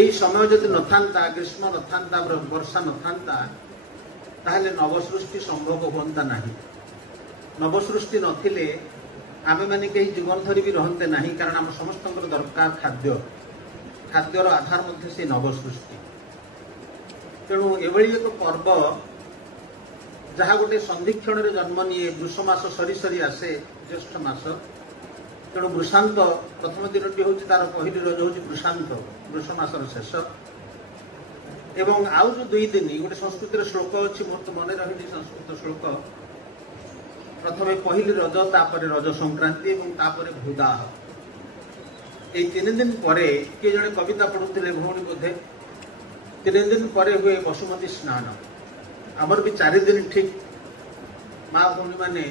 এই ସମୟ ଯଦି ନଥାନ୍ତା, ଗ୍ରୀଷ୍ମ ନଥାନ୍ତା, ବର୍ଷା ନଥାନ୍ତା, ତାହେଲେ ନବସୃଷ୍ଟି ସମ୍ଭବ ହୁଅନ୍ତା ନାହିଁ। ନବସୃଷ୍ଟି ନଥିଲେ ଆମେମାନେ କେହି ଜୀବନ ଧରି ବି ରହନ୍ତେ ନାହିଁ। କାରଣ ଆମ ସମସ୍ତଙ୍କର ଦରକାର ଖାଦ୍ୟ। ଖାଦ୍ୟର ଆଧାର ମଧ୍ୟ ସେ ନବସୃଷ୍ଟି। ତେଣୁ ଏଭଳି ଏକ ପର୍ବ ଯାହା ଗୋଟେ ସନ୍ଧିକ୍ଷଣରେ ଜନ୍ମ ନିଏ। ବୃଷ ମାସ ସରି ସରି ଆସେ ଜ୍ୟେଷ୍ଠ ମାସ। ତେଣୁ ବୃଷାନ୍ତ ପ୍ରଥମ ଦିନଟି ହେଉଛି ତାର ପହିଲି ରଜ ହେଉଛି ବୃଷାନ୍ତ, ବୃଷ ମାସର ଶେଷ। ଏବଂ ଆଉ ଯୋଉ 2 ଦିନ ଗୋଟେ ସଂସ୍କୃତିର ଶ୍ଳୋକ ଅଛି, ମୋର ତ ମନେ ରହିନି ସଂସ୍କୃତ ଶ୍ଳୋକ। ପ୍ରଥମେ ପହିଲି ରଜ, ତାପରେ ରଜ ସଂକ୍ରାନ୍ତି ଏବଂ ତାପରେ ଭୂଦାହ। এই 3 ଦିନ ପରେ କିଏ ଜଣେ କବିତା ପଢୁଥିଲେ ଭଉଣୀ ବୋଧେ, 3 ଦିନ ପରେ ହୁଏ ବସୁମତୀ ସ୍ନାନ। ଆମର ବି 4 ଦିନ ଠିକ୍ ମା ଭଉଣୀମାନେ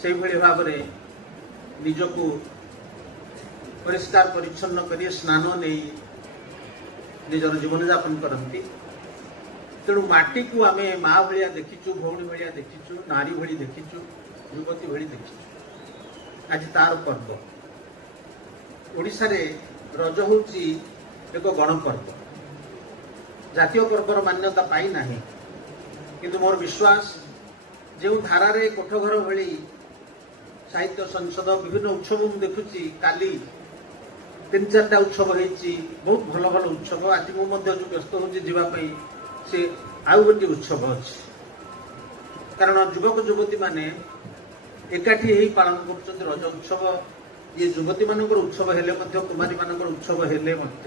ସେଇଭଳି ଭାବରେ ନିଜକୁ ପରିଷ୍କାର ପରିଚ୍ଛନ୍ନ କରି ସ୍ନାନ ନେଇ ନିଜର ଜୀବନଯାପନ କରନ୍ତି। ତେଣୁ ମାଟିକୁ ଆମେ ମା ଭଳିଆ ଦେଖିଛୁ, ଭଉଣୀ ଭଳିଆ ଦେଖିଛୁ, ନାରୀ ଭଳି ଦେଖିଛୁ, ଯୁବତୀ ଭଳି ଦେଖିଛୁ। ଆଜି ତାର ପର୍ବ। ଓଡ଼ିଶାରେ ରଜ ହେଉଛି ଏକ ଗଣପର୍ବ। ଜାତୀୟ ପର୍ବର ମାନ୍ୟତା ପାଇନାହିଁ। କିନ୍ତୁ ମୋର ବିଶ୍ୱାସ ଯେଉଁ ଧାରାରେ କୋଠଘର ଭଳି ସାହିତ୍ୟ ସଂସଦ ବିଭିନ୍ନ ଉତ୍ସବ ମୁଁ ଦେଖୁଛି, କାଲି 3-4ଟା ଉତ୍ସବ ହେଇଛି, ବହୁତ ଭଲ ଭଲ ଉତ୍ସବ। ଆଜି ମୁଁ ମଧ୍ୟ ଯୋଉ ବ୍ୟସ୍ତ ହେଉଛି ଯିବା ପାଇଁ, ସେ ଆଉ ଗୋଟିଏ ଉତ୍ସବ ଅଛି। କାରଣ ଯୁବକ ଯୁବତୀମାନେ ଏକାଠି ହେଇ ପାଳନ କରୁଛନ୍ତି ରଜ ଉତ୍ସବ। ଇଏ ଯୁବତୀମାନଙ୍କର ଉତ୍ସବ ହେଲେ ମଧ୍ୟ, କୁମାରୀମାନଙ୍କର ଉତ୍ସବ ହେଲେ ମଧ୍ୟ,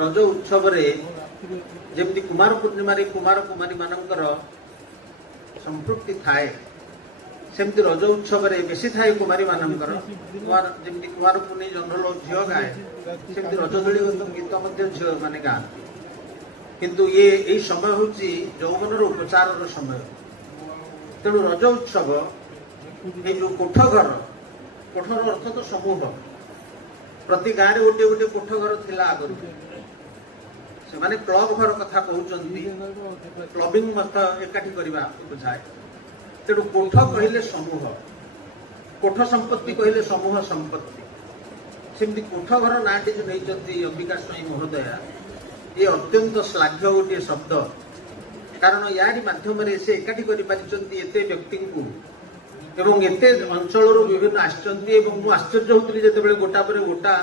ରଜ ଉତ୍ସବରେ ଯେମିତି କୁମାର ପୂର୍ଣ୍ଣିମାରେ କୁମାର କୁମାରୀମାନଙ୍କର ସମ୍ପୃକ୍ତି ଥାଏ, ସେମିତି ରଜ ଉତ୍ସବରେ ବେଶୀ ଥାଏ କୁମାରୀମାନଙ୍କର। ଯେମିତି କୁମାର ପୂର୍ଣ୍ଣିମା ଜହ୍ନଲୋ ଝିଅ ଗାଏ, ସେମିତି ରଜଦୋଳି ଗୀତ ମଧ୍ୟ ଝିଅମାନେ ଗାଆନ୍ତି। କିନ୍ତୁ ଏଇ ସମୟ ହେଉଛି ଯୌବନର ଉପଚାରର ସମୟ। ତେଣୁ ରଜ ଉତ୍ସବ ଏଇ ଯୋଉ କୋଠଘର, କୋଠର ଅର୍ଥ ତ ସମୂହ। ପ୍ରତି ଗାଁରେ ଗୋଟିଏ ଗୋଟିଏ କୋଠଘର ଥିଲା ଆଗରୁ। ସେମାନେ କ୍ଲବ ଘର କଥା କହୁଛନ୍ତି, କ୍ଲବିଂ ମଧ୍ୟ ଏକାଠି କରିବା ବୁଝାଏ। ତେଣୁ କୋଠ କହିଲେ ସମୂହ, କୋଠ ସମ୍ପତ୍ତି କହିଲେ ସମୂହ ସମ୍ପତ୍ତି। ସେମିତି କୋଠଘର ନାଁଟି ଯୋଉ ନେଇଛନ୍ତି ଅମ୍ବିକା ସ୍ୱାଇଁ ମହୋଦୟା, ଏ ଅତ୍ୟନ୍ତ ଶ୍ଲାଘ୍ୟ ଗୋଟିଏ ଶବ୍ଦ। କାରଣ ୟାରି ମାଧ୍ୟମରେ ସେ ଏକାଠି କରିପାରିଛନ୍ତି ଏତେ ବ୍ୟକ୍ତିଙ୍କୁ ଏବଂ ଏତେ ଅଞ୍ଚଳରୁ ବିଭିନ୍ନ ଆସିଛନ୍ତି। ଏବଂ ମୁଁ ଆଶ୍ଚର୍ଯ୍ୟ ହେଉଥିଲି ଯେତେବେଳେ ଗୋଟା ପରେ ଗୋଟା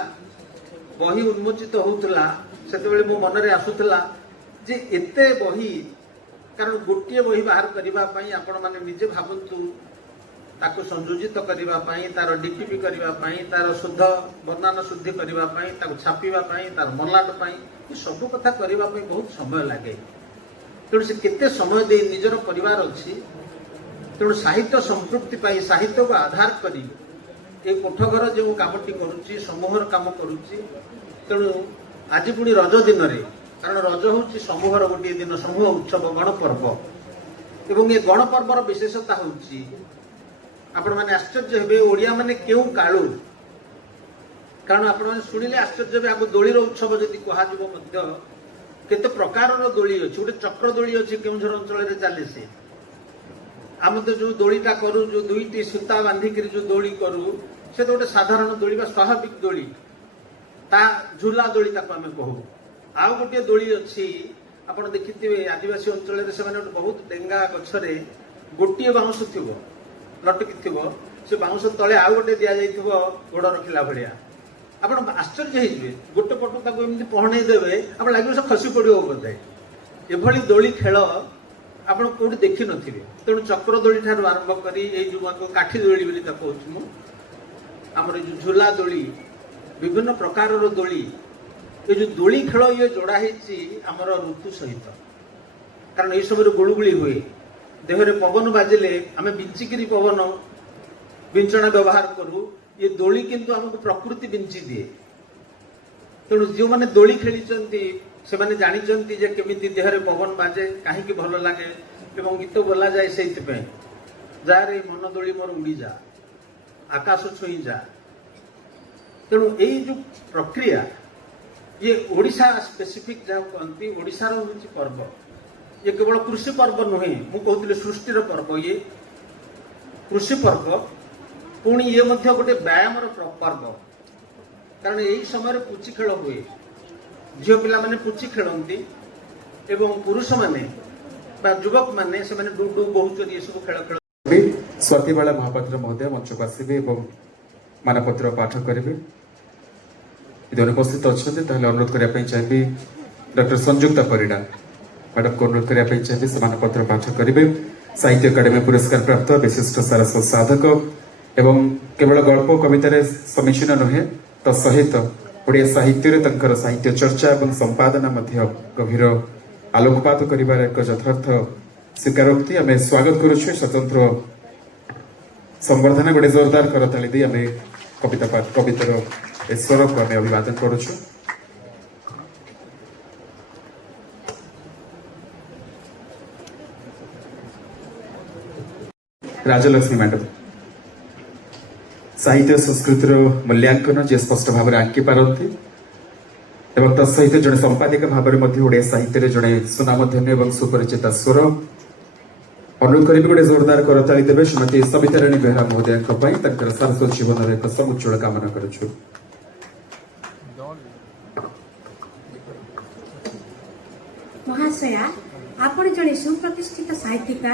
ବହି ଉନ୍ମୋଚିତ ହେଉଥିଲା, ସେତେବେଳେ ମୋ ମନରେ ଆସୁଥିଲା ଯେ ଏତେ ବହି। କାରଣ ଗୋଟିଏ ବହି ବାହାର କରିବା ପାଇଁ ଆପଣମାନେ ନିଜେ ଭାବନ୍ତୁ, ତାକୁ ସଂଯୋଜିତ କରିବା ପାଇଁ, ତାର ଡିଟିପି କରିବା ପାଇଁ, ତାର ଶୁଦ୍ଧ ବର୍ଣ୍ଣନା ଶୁଦ୍ଧି କରିବା ପାଇଁ, ତାକୁ ଛାପିବା ପାଇଁ, ତାର ମଲାଟ ପାଇଁ, ଏ ସବୁ କଥା କରିବା ପାଇଁ ବହୁତ ସମୟ ଲାଗେ। ତେଣୁ ସେ କେତେ ସମୟ ଦେଇ, ନିଜର ପରିବାର ଅଛି। ତେଣୁ ସାହିତ୍ୟ ସମ୍ପୃକ୍ତି ପାଇଁ, ସାହିତ୍ୟକୁ ଆଧାର କରି এই କୋଠଘର ଯେଉଁ କାମଟି କରୁଛି, ସମୂହର କାମ କରୁଛି। ତେଣୁ ଆଜି ପୁଣି ରଜ ଦିନରେ, କାରଣ ରଜ ହେଉଛି ସମୂହର ଗୋଟିଏ ଦିନ, ସମୂହ ଉତ୍ସବ, ଗଣପର୍ବ। ଏବଂ ଏ ଗଣପର୍ବର ବିଶେଷତା ହେଉଛି ଆପଣମାନେ ଆଶ୍ଚର୍ଯ୍ୟ ହେବେ ଓଡ଼ିଆ ମାନେ କେଉଁ କାଳୁ, କାରଣ ଆପଣମାନେ ଶୁଣିଲେ ଆଶ୍ଚର୍ଯ୍ୟ ହେବେ। ଆଗ ଦୋଳିର ଉତ୍ସବ ଯଦି କୁହାଯିବ ମଧ୍ୟ କେତେ ପ୍ରକାରର ଦୋଳି ଅଛି। ଗୋଟେ ଚକ୍ର ଦୋଳି ଅଛି କେଉଁଝର ଅଞ୍ଚଳରେ ଚାଲେ ସେ। ଆମେ ତ ଯୋଉ ଦୋଳିଟା କରୁ, ଯୋଉ ଦୁଇଟି ସୂତା ବାନ୍ଧିକିରି ଯୋଉ ଦୋଳି କରୁ, ସେ ତ ଗୋଟେ ସାଧାରଣ ଦୋଳି ବା ସ୍ୱାଭାବିକ ଦୋଳି, ତା ଝୁଲା ଦୋଳି ତାକୁ ଆମେ କହୁ। ଆଉ ଗୋଟିଏ ଦୋଳି ଅଛି, ଆପଣ ଦେଖିଥିବେ ଆଦିବାସୀ ଅଞ୍ଚଳରେ ସେମାନେ ଗୋଟେ ବହୁତ ଡେଙ୍ଗା ଗଛରେ ଗୋଟିଏ ବାଉଁଶ ଥିବ, ଲଟକିଥିବ, ସେ ବାଉଁଶ ତଳେ ଆଉ ଗୋଟେ ଦିଆଯାଇଥିବ ଗୋଡ଼ ରଖିଲା ଭଳିଆ। ଆପଣ ଆଶ୍ଚର୍ଯ୍ୟ ହେଇଯିବେ, ଗୋଟେ ପଟୁ ତାକୁ ଏମିତି ପହଣେଇ ଦେବେ, ଆପଣ ଲାଗିବ ସେ ଖସି ପଡ଼ିବ ବୋଧେ। ଏଭଳି ଦୋଳି ଖେଳ ଆପଣ କୋଉଠି ଦେଖିନଥିବେ। ତେଣୁ ଚକ୍ର ଦୋଳି ଠାରୁ ଆରମ୍ଭ କରି ଏଇ ଯୋଉ କାଠି ଦୋଳି ବୋଲି ତାକୁ କହୁଛୁ ମୁଁ, ଆମର ଏଇ ଯୋଉ ଝୁଲା ଦୋଳି, ବିଭିନ୍ନ ପ୍ରକାରର ଦୋଳି, ଏ ଯୋଉ ଦୋଳି ଖେଳ ଇଏ ଯୋଡ଼ା ହେଇଛି ଆମର ଋତୁ ସହିତ। କାରଣ ଏଇ ସମୟରେ ଗୁଳୁଗୁଳି ହୁଏ, ଦେହରେ ପବନ ବାଜିଲେ ଆମେ ବିଞ୍ଚିକିରି ପବନ ବିଞ୍ଚଣା ବ୍ୟବହାର କରୁ। ଏ ଦୋଳି କିନ୍ତୁ ଆମକୁ ପ୍ରକୃତି ବିଞ୍ଚି ଦିଏ। ତେଣୁ ଯେଉଁମାନେ ଦୋଳି ଖେଳିଛନ୍ତି ସେମାନେ ଜାଣିଛନ୍ତି ଯେ କେମିତି ଦେହରେ ପବନ ବାଜେ, କାହିଁକି ଭଲ ଲାଗେ, ଏବଂ ଗୀତ ବୋଲାଯାଏ ସେଇଥିପାଇଁ, ଯାରେ ମନ ଦୋଳି ମୋର ଉଡ଼ିଯା, ଆକାଶ ଛୁଇଁ ଯା। ତେଣୁ ଏଇ ଯୋଉ ପ୍ରକ୍ରିୟା, ଇଏ ଓଡ଼ିଶା ସ୍ପେସିଫିକ୍ ଯାହା କହନ୍ତି, ଓଡ଼ିଶାର ହେଉଛି ପର୍ବ। ଇଏ କେବଳ କୃଷି ପର୍ବ ନୁହେଁ, ମୁଁ କହୁଥିଲି ସୃଷ୍ଟିର ପର୍ବ। ଇଏ କୃଷି ପର୍ବ, ପୁଣି ଇଏ ମଧ୍ୟ ଗୋଟେ ବ୍ୟାୟାମର ପର୍ବ। କାରଣ ଏଇ ସମୟରେ ପୁଚି ଖେଳ ହୁଏ, ଝିଅ ପିଲାମାନେ ପୁଚି ଖେଳନ୍ତି ଏବଂ ପୁରୁଷମାନେ ବା ଯୁବକମାନେ ସେମାନେ ଡୁଡୁ ବହୁଚୋରି ଏସବୁ ଖେଳ ଖେଳନ୍ତି। ସ୍ୱାତିବାଳା ମହାପାତ୍ର ମହୋଦୟ ମଞ୍ଚକୁ ଆସିବେ ଏବଂ ମାନପତ୍ର ପାଠ କରିବେ। ଯଦି ଅନୁପସ୍ଥିତ ଅଛନ୍ତି ତାହେଲେ ଅନୁରୋଧ କରିବା ପାଇଁ ଚାହିଁବି ଡକ୍ଟର ସଂଯୁକ୍ତା ପରିଡ଼ା ମ୍ୟାଡମକୁ ଅନୁରୋଧ କରିବା ପାଇଁ ଚାହିଁବି ସେ ମାନପତ୍ର ପାଠ କରିବେ। ସାହିତ୍ୟ ଏକାଡେମୀ ପୁରସ୍କାର ପ୍ରାପ୍ତ ବିଶିଷ୍ଟ ସାରସ୍ୱତ ସାଧକ ଏବଂ କେବଳ ଗଳ୍ପ କବିତାରେ ସମୀଚୀନ ନୁହେଁ, ତା ସହିତ ଓଡ଼ିଆ ସାହିତ୍ୟରେ ତାଙ୍କର ସାହିତ୍ୟ ଚର୍ଚ୍ଚା ଏବଂ ସମ୍ପାଦନା ମଧ୍ୟ ଗଭୀର ଆଲୋକପାତ କରିବାର ଏକ ଯଥାର୍ଥ ସ୍ୱୀକାରୋକ୍ତି। ଆମେ ସ୍ୱାଗତ କରୁଛୁ ସ୍ୱତନ୍ତ୍ର ସମ୍ବର୍ଦ୍ଧନା ଗୋଟେ ଜୋରଦାର କରତାଳି ଦେଇ ଆମେ କବିତା ପାଠ କବିତାର ସ୍ୱରକୁ ଆମେ ଅଭିବାଦନ କରୁଛୁ। ରାଜଲକ୍ଷ୍ମୀ ମ୍ୟାଡମ ସାହିତ୍ୟ ସଂସ୍କୃତିର ମୂଲ୍ୟାଙ୍କନ ଯିଏ ସ୍ପଷ୍ଟ ଭାବରେ ଆଙ୍କି ପାରନ୍ତି ଏବଂ ତା ସହିତ ଜଣେ ସମ୍ପାଦିକା ଭାବରେ ମଧ୍ୟ ଓଡ଼ିଆ ସାହିତ୍ୟରେ ଜଣେ ସୁନାମଧନ୍ୟ ଏବଂ ସୁପରିଚିତ ସ୍ୱର। ଅନୁରୋଧ କରିବି ଗୋଟେ ଜୋରଦାର କରତାଳି ଦେବେ ଶ୍ରୀମତୀ ସବିତାରାଣୀ ବେହେରା ମହୋଦୟଙ୍କ ପାଇଁ। ତାଙ୍କର ସାରସ୍ୱତ ଜୀବନର ଏକ ସମୁଜ୍ଜ୍ୱଳ କାମନା କରୁଛୁ। ମହାଶୟା, ଆପଣ ଜଣେ ସୁପ୍ରତିଷ୍ଠିତ ସାହିତ୍ୟିକା,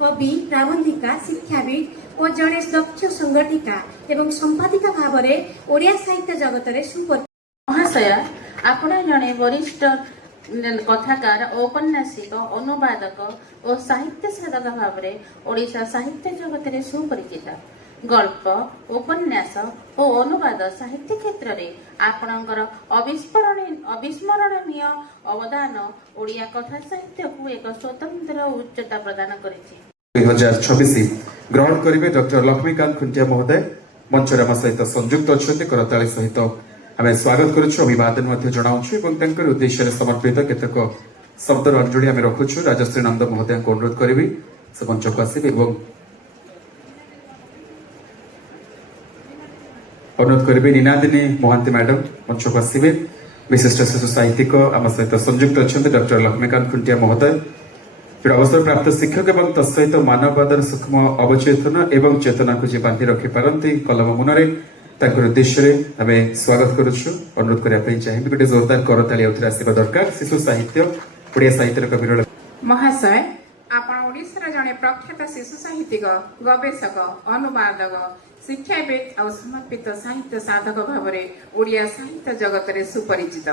କବି, ପ୍ରାବନ୍ଧିକା, ଶିକ୍ଷାବିତ୍ ଓ ଜଣେ ଦକ୍ଷ ସଂଗଠିକା ଏବଂ ସମ୍ପାଦିକା ଭାବରେ ଓଡ଼ିଆ ସାହିତ୍ୟ ଜଗତରେ ସୁପରିଚିତ। ମହାଶୟା, ଆପଣ ଜଣେ ବରିଷ୍ଠ କଥାକାର, ଔପନ୍ୟାସିକ, ଅନୁବାଦକ ଓ ସାହିତ୍ୟ ସାଧକ ଭାବରେ ଓଡ଼ିଶା ସାହିତ୍ୟ ଜଗତରେ ସୁପରିଚିତ। ଗଳ୍ପ, ଉପନ୍ୟାସ ଓ ଅନୁବାଦ ସାହିତ୍ୟ କ୍ଷେତ୍ରରେ ଆପଣଙ୍କର ଅବିସ୍ମରଣୀୟ ଅବଦାନ ଓଡ଼ିଆ କଥା ସାହିତ୍ୟକୁ ଏକ ସ୍ୱତନ୍ତ୍ର ଉଚ୍ଚତା ପ୍ରଦାନ କରିଛି। 2026 ଗ୍ରହଣ କରିବେ ଡକ୍ଟର ଲକ୍ଷ୍ମୀକାନ୍ତ ଖୁଣ୍ଟିଆ ମହୋଦୟ। ମଞ୍ଚରେ ଆମ ସହିତ ସଂଯୁକ୍ତ ଅଛନ୍ତି। କରତାଳି ସହିତ ଆମେ ସ୍ୱାଗତ କରୁଛୁ, ଅଭିବାଦନ ମଧ୍ୟ ଜଣାଉଛୁ ଏବଂ ତାଙ୍କର ଉଦ୍ଦେଶ୍ୟରେ ସମର୍ପିତ କେତେକ ଶବ୍ଦର ଅଞ୍ଜଳି ଆମେ ରଖୁଛୁ। ରାଜଶ୍ରୀ ନନ୍ଦ ମହୋଦୟଙ୍କୁ ଅନୁରୋଧ କରିବି ସେ ମଞ୍ଚକୁ ଆସିବେ ଏବଂ ଅନୁରୋଧ କରିବି ନିନାଦିନୀ ମହାନ୍ତି ମ୍ୟାଡମ ମଞ୍ଚକୁ ଆସିବେ। ବିଶିଷ୍ଟ ଶିଶୁ ସାହିତ୍ୟିକ ଆମ ସହିତ ସଂଯୁକ୍ତ ଅଛନ୍ତି ଡକ୍ଟର ଲକ୍ଷ୍ମୀକାନ୍ତ ଖୁଣ୍ଟିଆ ମହୋଦୟ, ଅବସରପ୍ରାପ୍ତ ଶିକ୍ଷକ ଏବଂ ତା ସହିତ ମାନବବାଦର ସୂକ୍ଷ୍ମ ଅବଚେତନ ଏବଂ ଚେତନାକୁ ଯିଏ ବାନ୍ଧି ରଖିପାରନ୍ତି କଲମ ମୁନରେ, ତାଙ୍କର ଉଦ୍ଦେଶ୍ୟରେ ଆମେ ସ୍ୱାଗତ କରୁଛୁ। ଅନୁରୋଧ କରିବା ପାଇଁ ଚାହିଁବି ଗୋଟେ ଜୋରଦାର କରତାଳି ଆଉଥରେ ଆସିବା ଦରକାର। ଶିଶୁ ସାହିତ୍ୟ ଓଡ଼ିଆ ସାହିତ୍ୟର କବିର ମହାଶୟ, ଆପଣ ଓଡ଼ିଶାର ଜଣେ ପ୍ରଖ୍ୟାତ ଶିଶୁ ସାହିତ୍ୟିକ, ଗବେଷକ, ଅନୁବାଦକ, ଶିକ୍ଷାବିତ୍ ଆଉ ସମର୍ପିତ ସାହିତ୍ୟ ସାଧକ ଭାବରେ ଓଡ଼ିଆ ସାହିତ୍ୟ ଜଗତରେ ସୁପରିଚିତ।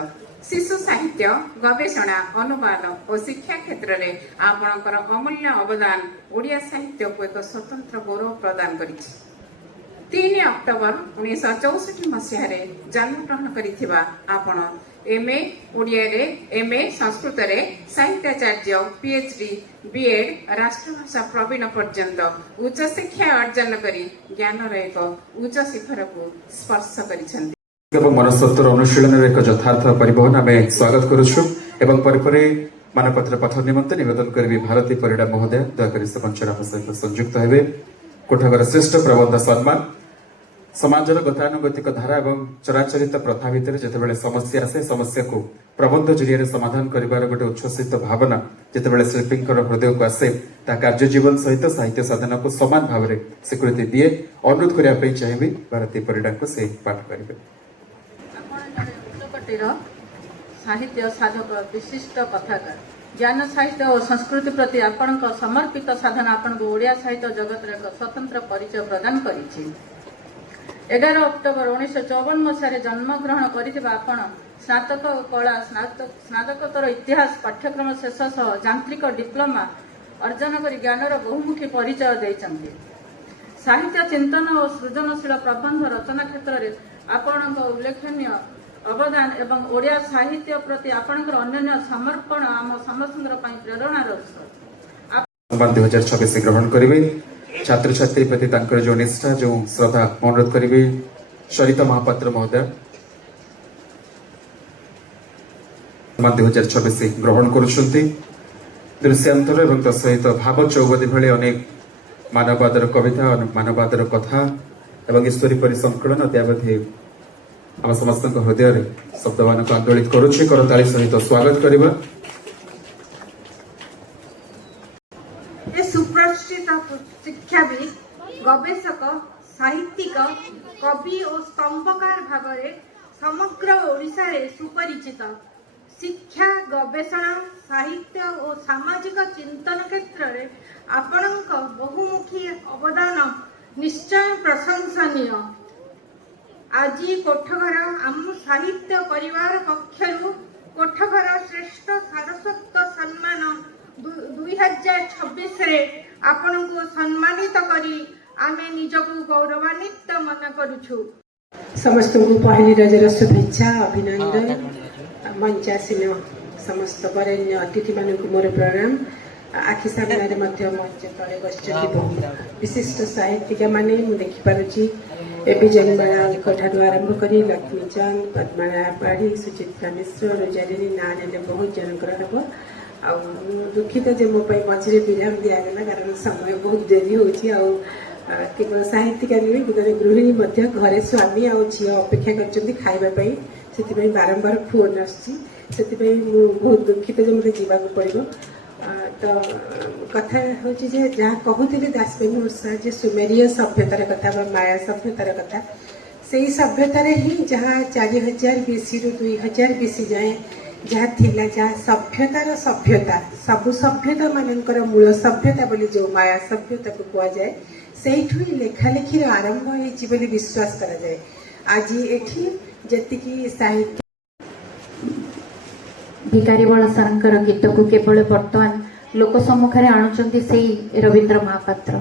ଶିଶୁ ସାହିତ୍ୟ, ଗବେଷଣା, ଅନୁବାଦ ଓ ଶିକ୍ଷା କ୍ଷେତ୍ରରେ ଆପଣଙ୍କର ଅମୂଲ୍ୟ ଅବଦାନ ଓଡ଼ିଆ ସାହିତ୍ୟକୁ ଏକ ସ୍ୱତନ୍ତ୍ର ଗୌରବ ପ୍ରଦାନ କରିଛି। 3 ଅକ୍ଟୋବର 1964 ମସିହାରେ ଜନ୍ମଗ୍ରହଣ କରିଥିବା ଆପଣ MA ଓଡ଼ିଆରେ, MA ସଂସ୍କୃତରେ, ସାହିତ୍ୟାଚାର୍ଯ୍ୟ, PhD, BEd, ରାଷ୍ଟ୍ରଭାଷା ପ୍ରବୀଣ ପର୍ଯ୍ୟନ୍ତ ଉଚ୍ଚଶିକ୍ଷା ଅର୍ଜନ କରି ଜ୍ଞାନର ଏକ ଉଚ୍ଚ ଶିଖରକୁ ସ୍ପର୍ଶ କରିଛନ୍ତି। ଏବଂ ମନସ୍ତତ୍ୱର ଅନୁଶୀଳନର ଏକ ଯଥାର୍ଥ ପରିବହନ ଆମେ ସ୍ୱାଗତ କରୁଛୁ ଏବଂ ପରେ ପରେ ମାନପତ୍ର ପାଠ ନିମନ୍ତେ ନିବେଦନ କରିବି ଭାରତୀ ପରିଡ଼ା ମହୋଦୟ। ଦୟାକରି ସେ ମଞ୍ଚରେ ଆମ ସହିତ ସଂଯୁକ୍ତ ହେବେ। कोठगर श्रेष्ठ प्रबंध सम्मान समाजर गतानुगतिक धारा और चराचरित प्रथा भितर जितेबाला समस्या आसे समस्या को प्रबंध जरिए समाधान कर गोटे उच्छ्वसित भावना जितेबाला शिल्पी हृदय को आसे ता कार्यजीवन सहित साहित्य साधना को समान भाव में स्वीकृति दिए अनुरोध करने चाहिए भारती परिडा को से पाठ करेंगे। साहित्य साधक विशिष्ट कथाकार ज्ञान साहित्य और संस्कृति प्रति आपण समर्पित साधना आपण ओडिया साहित्य जगत एक स्वतंत्र परिचय प्रदान करिछि। 11 अक्टोबर 1954 मसीह जन्मग्रहण करथिबा आपण स्नातक कला स्नातकोत्तर इतिहास पाठ्यक्रम शेष सह यांत्रिक डिप्लोमा अर्जन कर ज्ञानर बहुमुखी परिचय देइछन्ति। साहित्य चिंतन और सृजनशील प्रबंध रचना क्षेत्र में आपण उल्लेखनीय अवदान एवं ओडिया साहित्य प्रति आपणकर अन्य समर्पण आम समस्त प्रेरणार उत्स। 2026 ग्रहण करेंगे छात्र छात्री प्रति तांकर जो निष्ठा जो श्रद्धा अनुरोध करेंगे सरिता महापात्र महोदय 2026 ग्रहण करुछंती। दृश्यांतर एवं तत्सहित भाव चौबदी भली अनेक मानववादर कविता मानववादर कथा एवं ईश्वरी परिसंकलन अद्यावधि आम समस्त हृदय शब्दवान को आंदोलित करुच्छे करताली सहित स्वागत करवा। सुप्रतिष्ठित शिक्षाविद गवेषक साहित्यिक कवि और स्तंभकार भाव में समग्र ओडिशा रे सुपरिचित शिक्षा गवेषणा साहित्य और सामाजिक चिंतन क्षेत्र में आपणक बहुमुखी अवदान निश्चय प्रशंसनीय। आज कोठघर आम साहित्य परिवार पक्षरु कोठघर श्रेष्ठ सारस्वत सम्मान 2026 रे आपन को सम्मानित करी आमे निजको गौरवान्वित मन करूछु। समस्त को पहली रजर शुभेच्छा अभिनंदन मंचासीन समस्त वरेण्य अतिथि मान को मोर प्रणाम। आखि सामने मध्य मंच तले बसचती बहुत विशिष्ट साहित्यिका माने मु देखि पारुची एबी जन्मला ठारू आरंभ करी लक्ष्मीचंद पद्मनाया पाढ़ी सुचित्रा मिश्र रोजारिनी ना ने बहुत जनकर हम आ दुखित जे मो मझे विराम दिगला कारण समय बहुत देरी होची आ केवल साहित्यिका नुहे गोटे गृहिणी घरे स्वामी आ झी अपेक्षा कर खावाई से बारंबार फोन आसी बहुत दुखित जो मत जावाक पड़ो। तो कथा हूँ जहाँ कहते दासबेनी उत्साह जे सुमेरीय सभ्यतार कथा माया सभ्यतार कथा से सभ्यतार ही जहाँ 4000 BC रु 2000 BC जाए जहाँ थिला जहाँ सभ्यतार सभ्यता सबु सभ्यता मानकर मूल सभ्यता बोली जो माया सभ्यता को कह जाए से लेखालेखिर आरंभ होती बोली विश्वास करा जाए। आज एठी जतिकी साहित्य भिकारी बल सारंकर गीत को केवल वर्तमान लोक सम्मुखें आणुचंती से रवींद्र महापात्र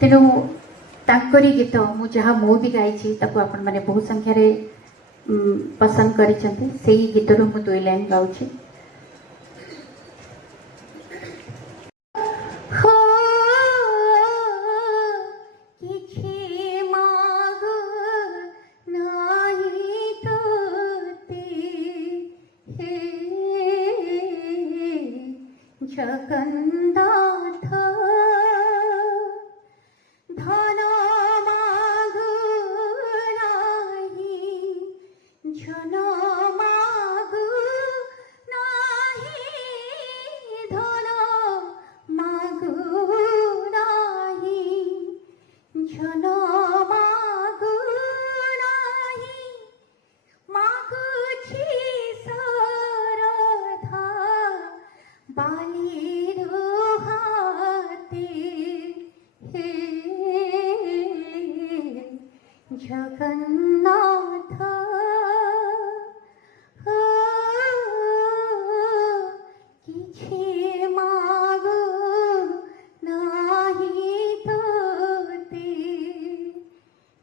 तेणु तांकरी गीत मु जहाँ मो भी गाई ताको आपण माने बहुत संख्या रे पसंद करिसंती से गीतर मु 2 लाइन गाउची। जगन्नाथ धन मागु नाही जन मागु नाही धन मागु नाही जन मागु नाही मागुछि सरधा बाली हाते हे जगन्नाथ किछे मागो नाही तोते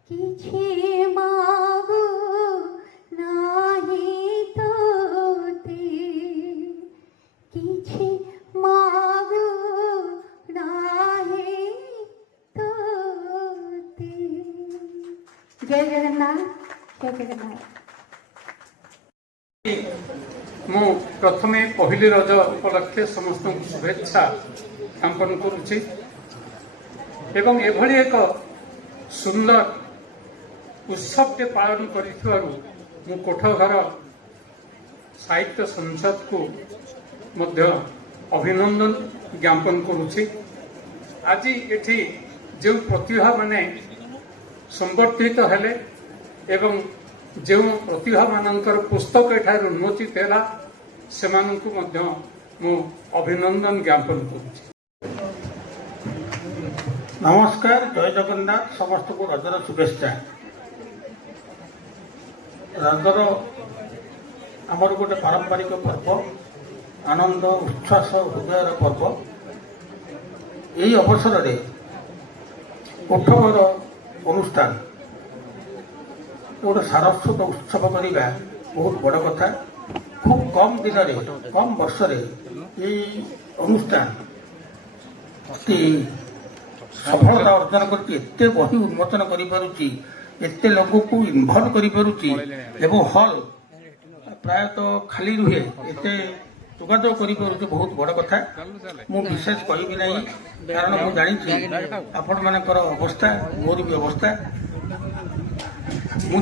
किछे मागो नाही तोते किछे मागो नाही तोते। जय जगन्नाथ जय जगन्नाथ। मु प्रथमे पहली रज उपलक्षे समस्त शुभेच्छा ज्ञापन करुछि। ଏବଂ ଏଭଳି ଏକ ସୁନ୍ଦର ଉତ୍ସବଟେ ପାଳନ କରିଥିବାରୁ ମୁଁ କୋଠଘର ସାହିତ୍ୟ ସଂସଦକୁ ମଧ୍ୟ ଅଭିନନ୍ଦନ ଜ୍ଞାପନ କରୁଛି। ଆଜି ଏଠି ଯେଉଁ ପ୍ରତିଭାମାନେ ସମ୍ବର୍ଦ୍ଧିତ ହେଲେ ଏବଂ ଯେଉଁ ପ୍ରତିଭାମାନଙ୍କର ପୁସ୍ତକ ଏଠାରେ ଉନ୍ମୋଚିତ ହେଲା ସେମାନଙ୍କୁ ମଧ୍ୟ ମୁଁ ଅଭିନନ୍ଦନ ଜ୍ଞାପନ କରୁଛି। ନମସ୍କାର, ଜୟ ଜଗନ୍ନାଥ। ସମସ୍ତଙ୍କୁ ରଜର ଶୁଭେଚ୍ଛା। ରଜର ଆମର ଗୋଟେ ପାରମ୍ପରିକ ପର୍ବ, ଆନନ୍ଦ ଉଚ୍ଛ୍ୱାସ ହୃଦୟର ପର୍ବ। ଏହି ଅବସରରେ କୋଠଘର ଅନୁଷ୍ଠାନ ଗୋଟେ ସାରସ୍ୱତ ଉତ୍ସବ କରିବା ବହୁତ ବଡ଼ କଥା। ଖୁବ୍ କମ୍ ଦିନରେ, କମ୍ ବର୍ଷରେ ଏହି ଅନୁଷ୍ଠାନଟି ସଫଳତା ଅର୍ଜନ କରୁଛି। ଏତେ ବହି ଉନ୍ମୋଚନ କରିପାରୁଛି, ଏତେ ଲୋକକୁ ଇନଭଲ୍ଭ କରିପାରୁଛି ଏବଂ ହଲ୍ ପ୍ରାୟତଃ ଖାଲି ରୁହେ, ଏତେ ଯୋଗାଯୋଗ କରିପାରୁଛି, ବହୁତ ବଡ଼ କଥା। ମୁଁ ବିଶେଷ କହିବି ନାହିଁ, କାରଣ ମୁଁ ଜାଣିଛି ଆପଣମାନଙ୍କର ଅବସ୍ଥା, ମୋର ବି ଅବସ୍ଥା। ମୁଁ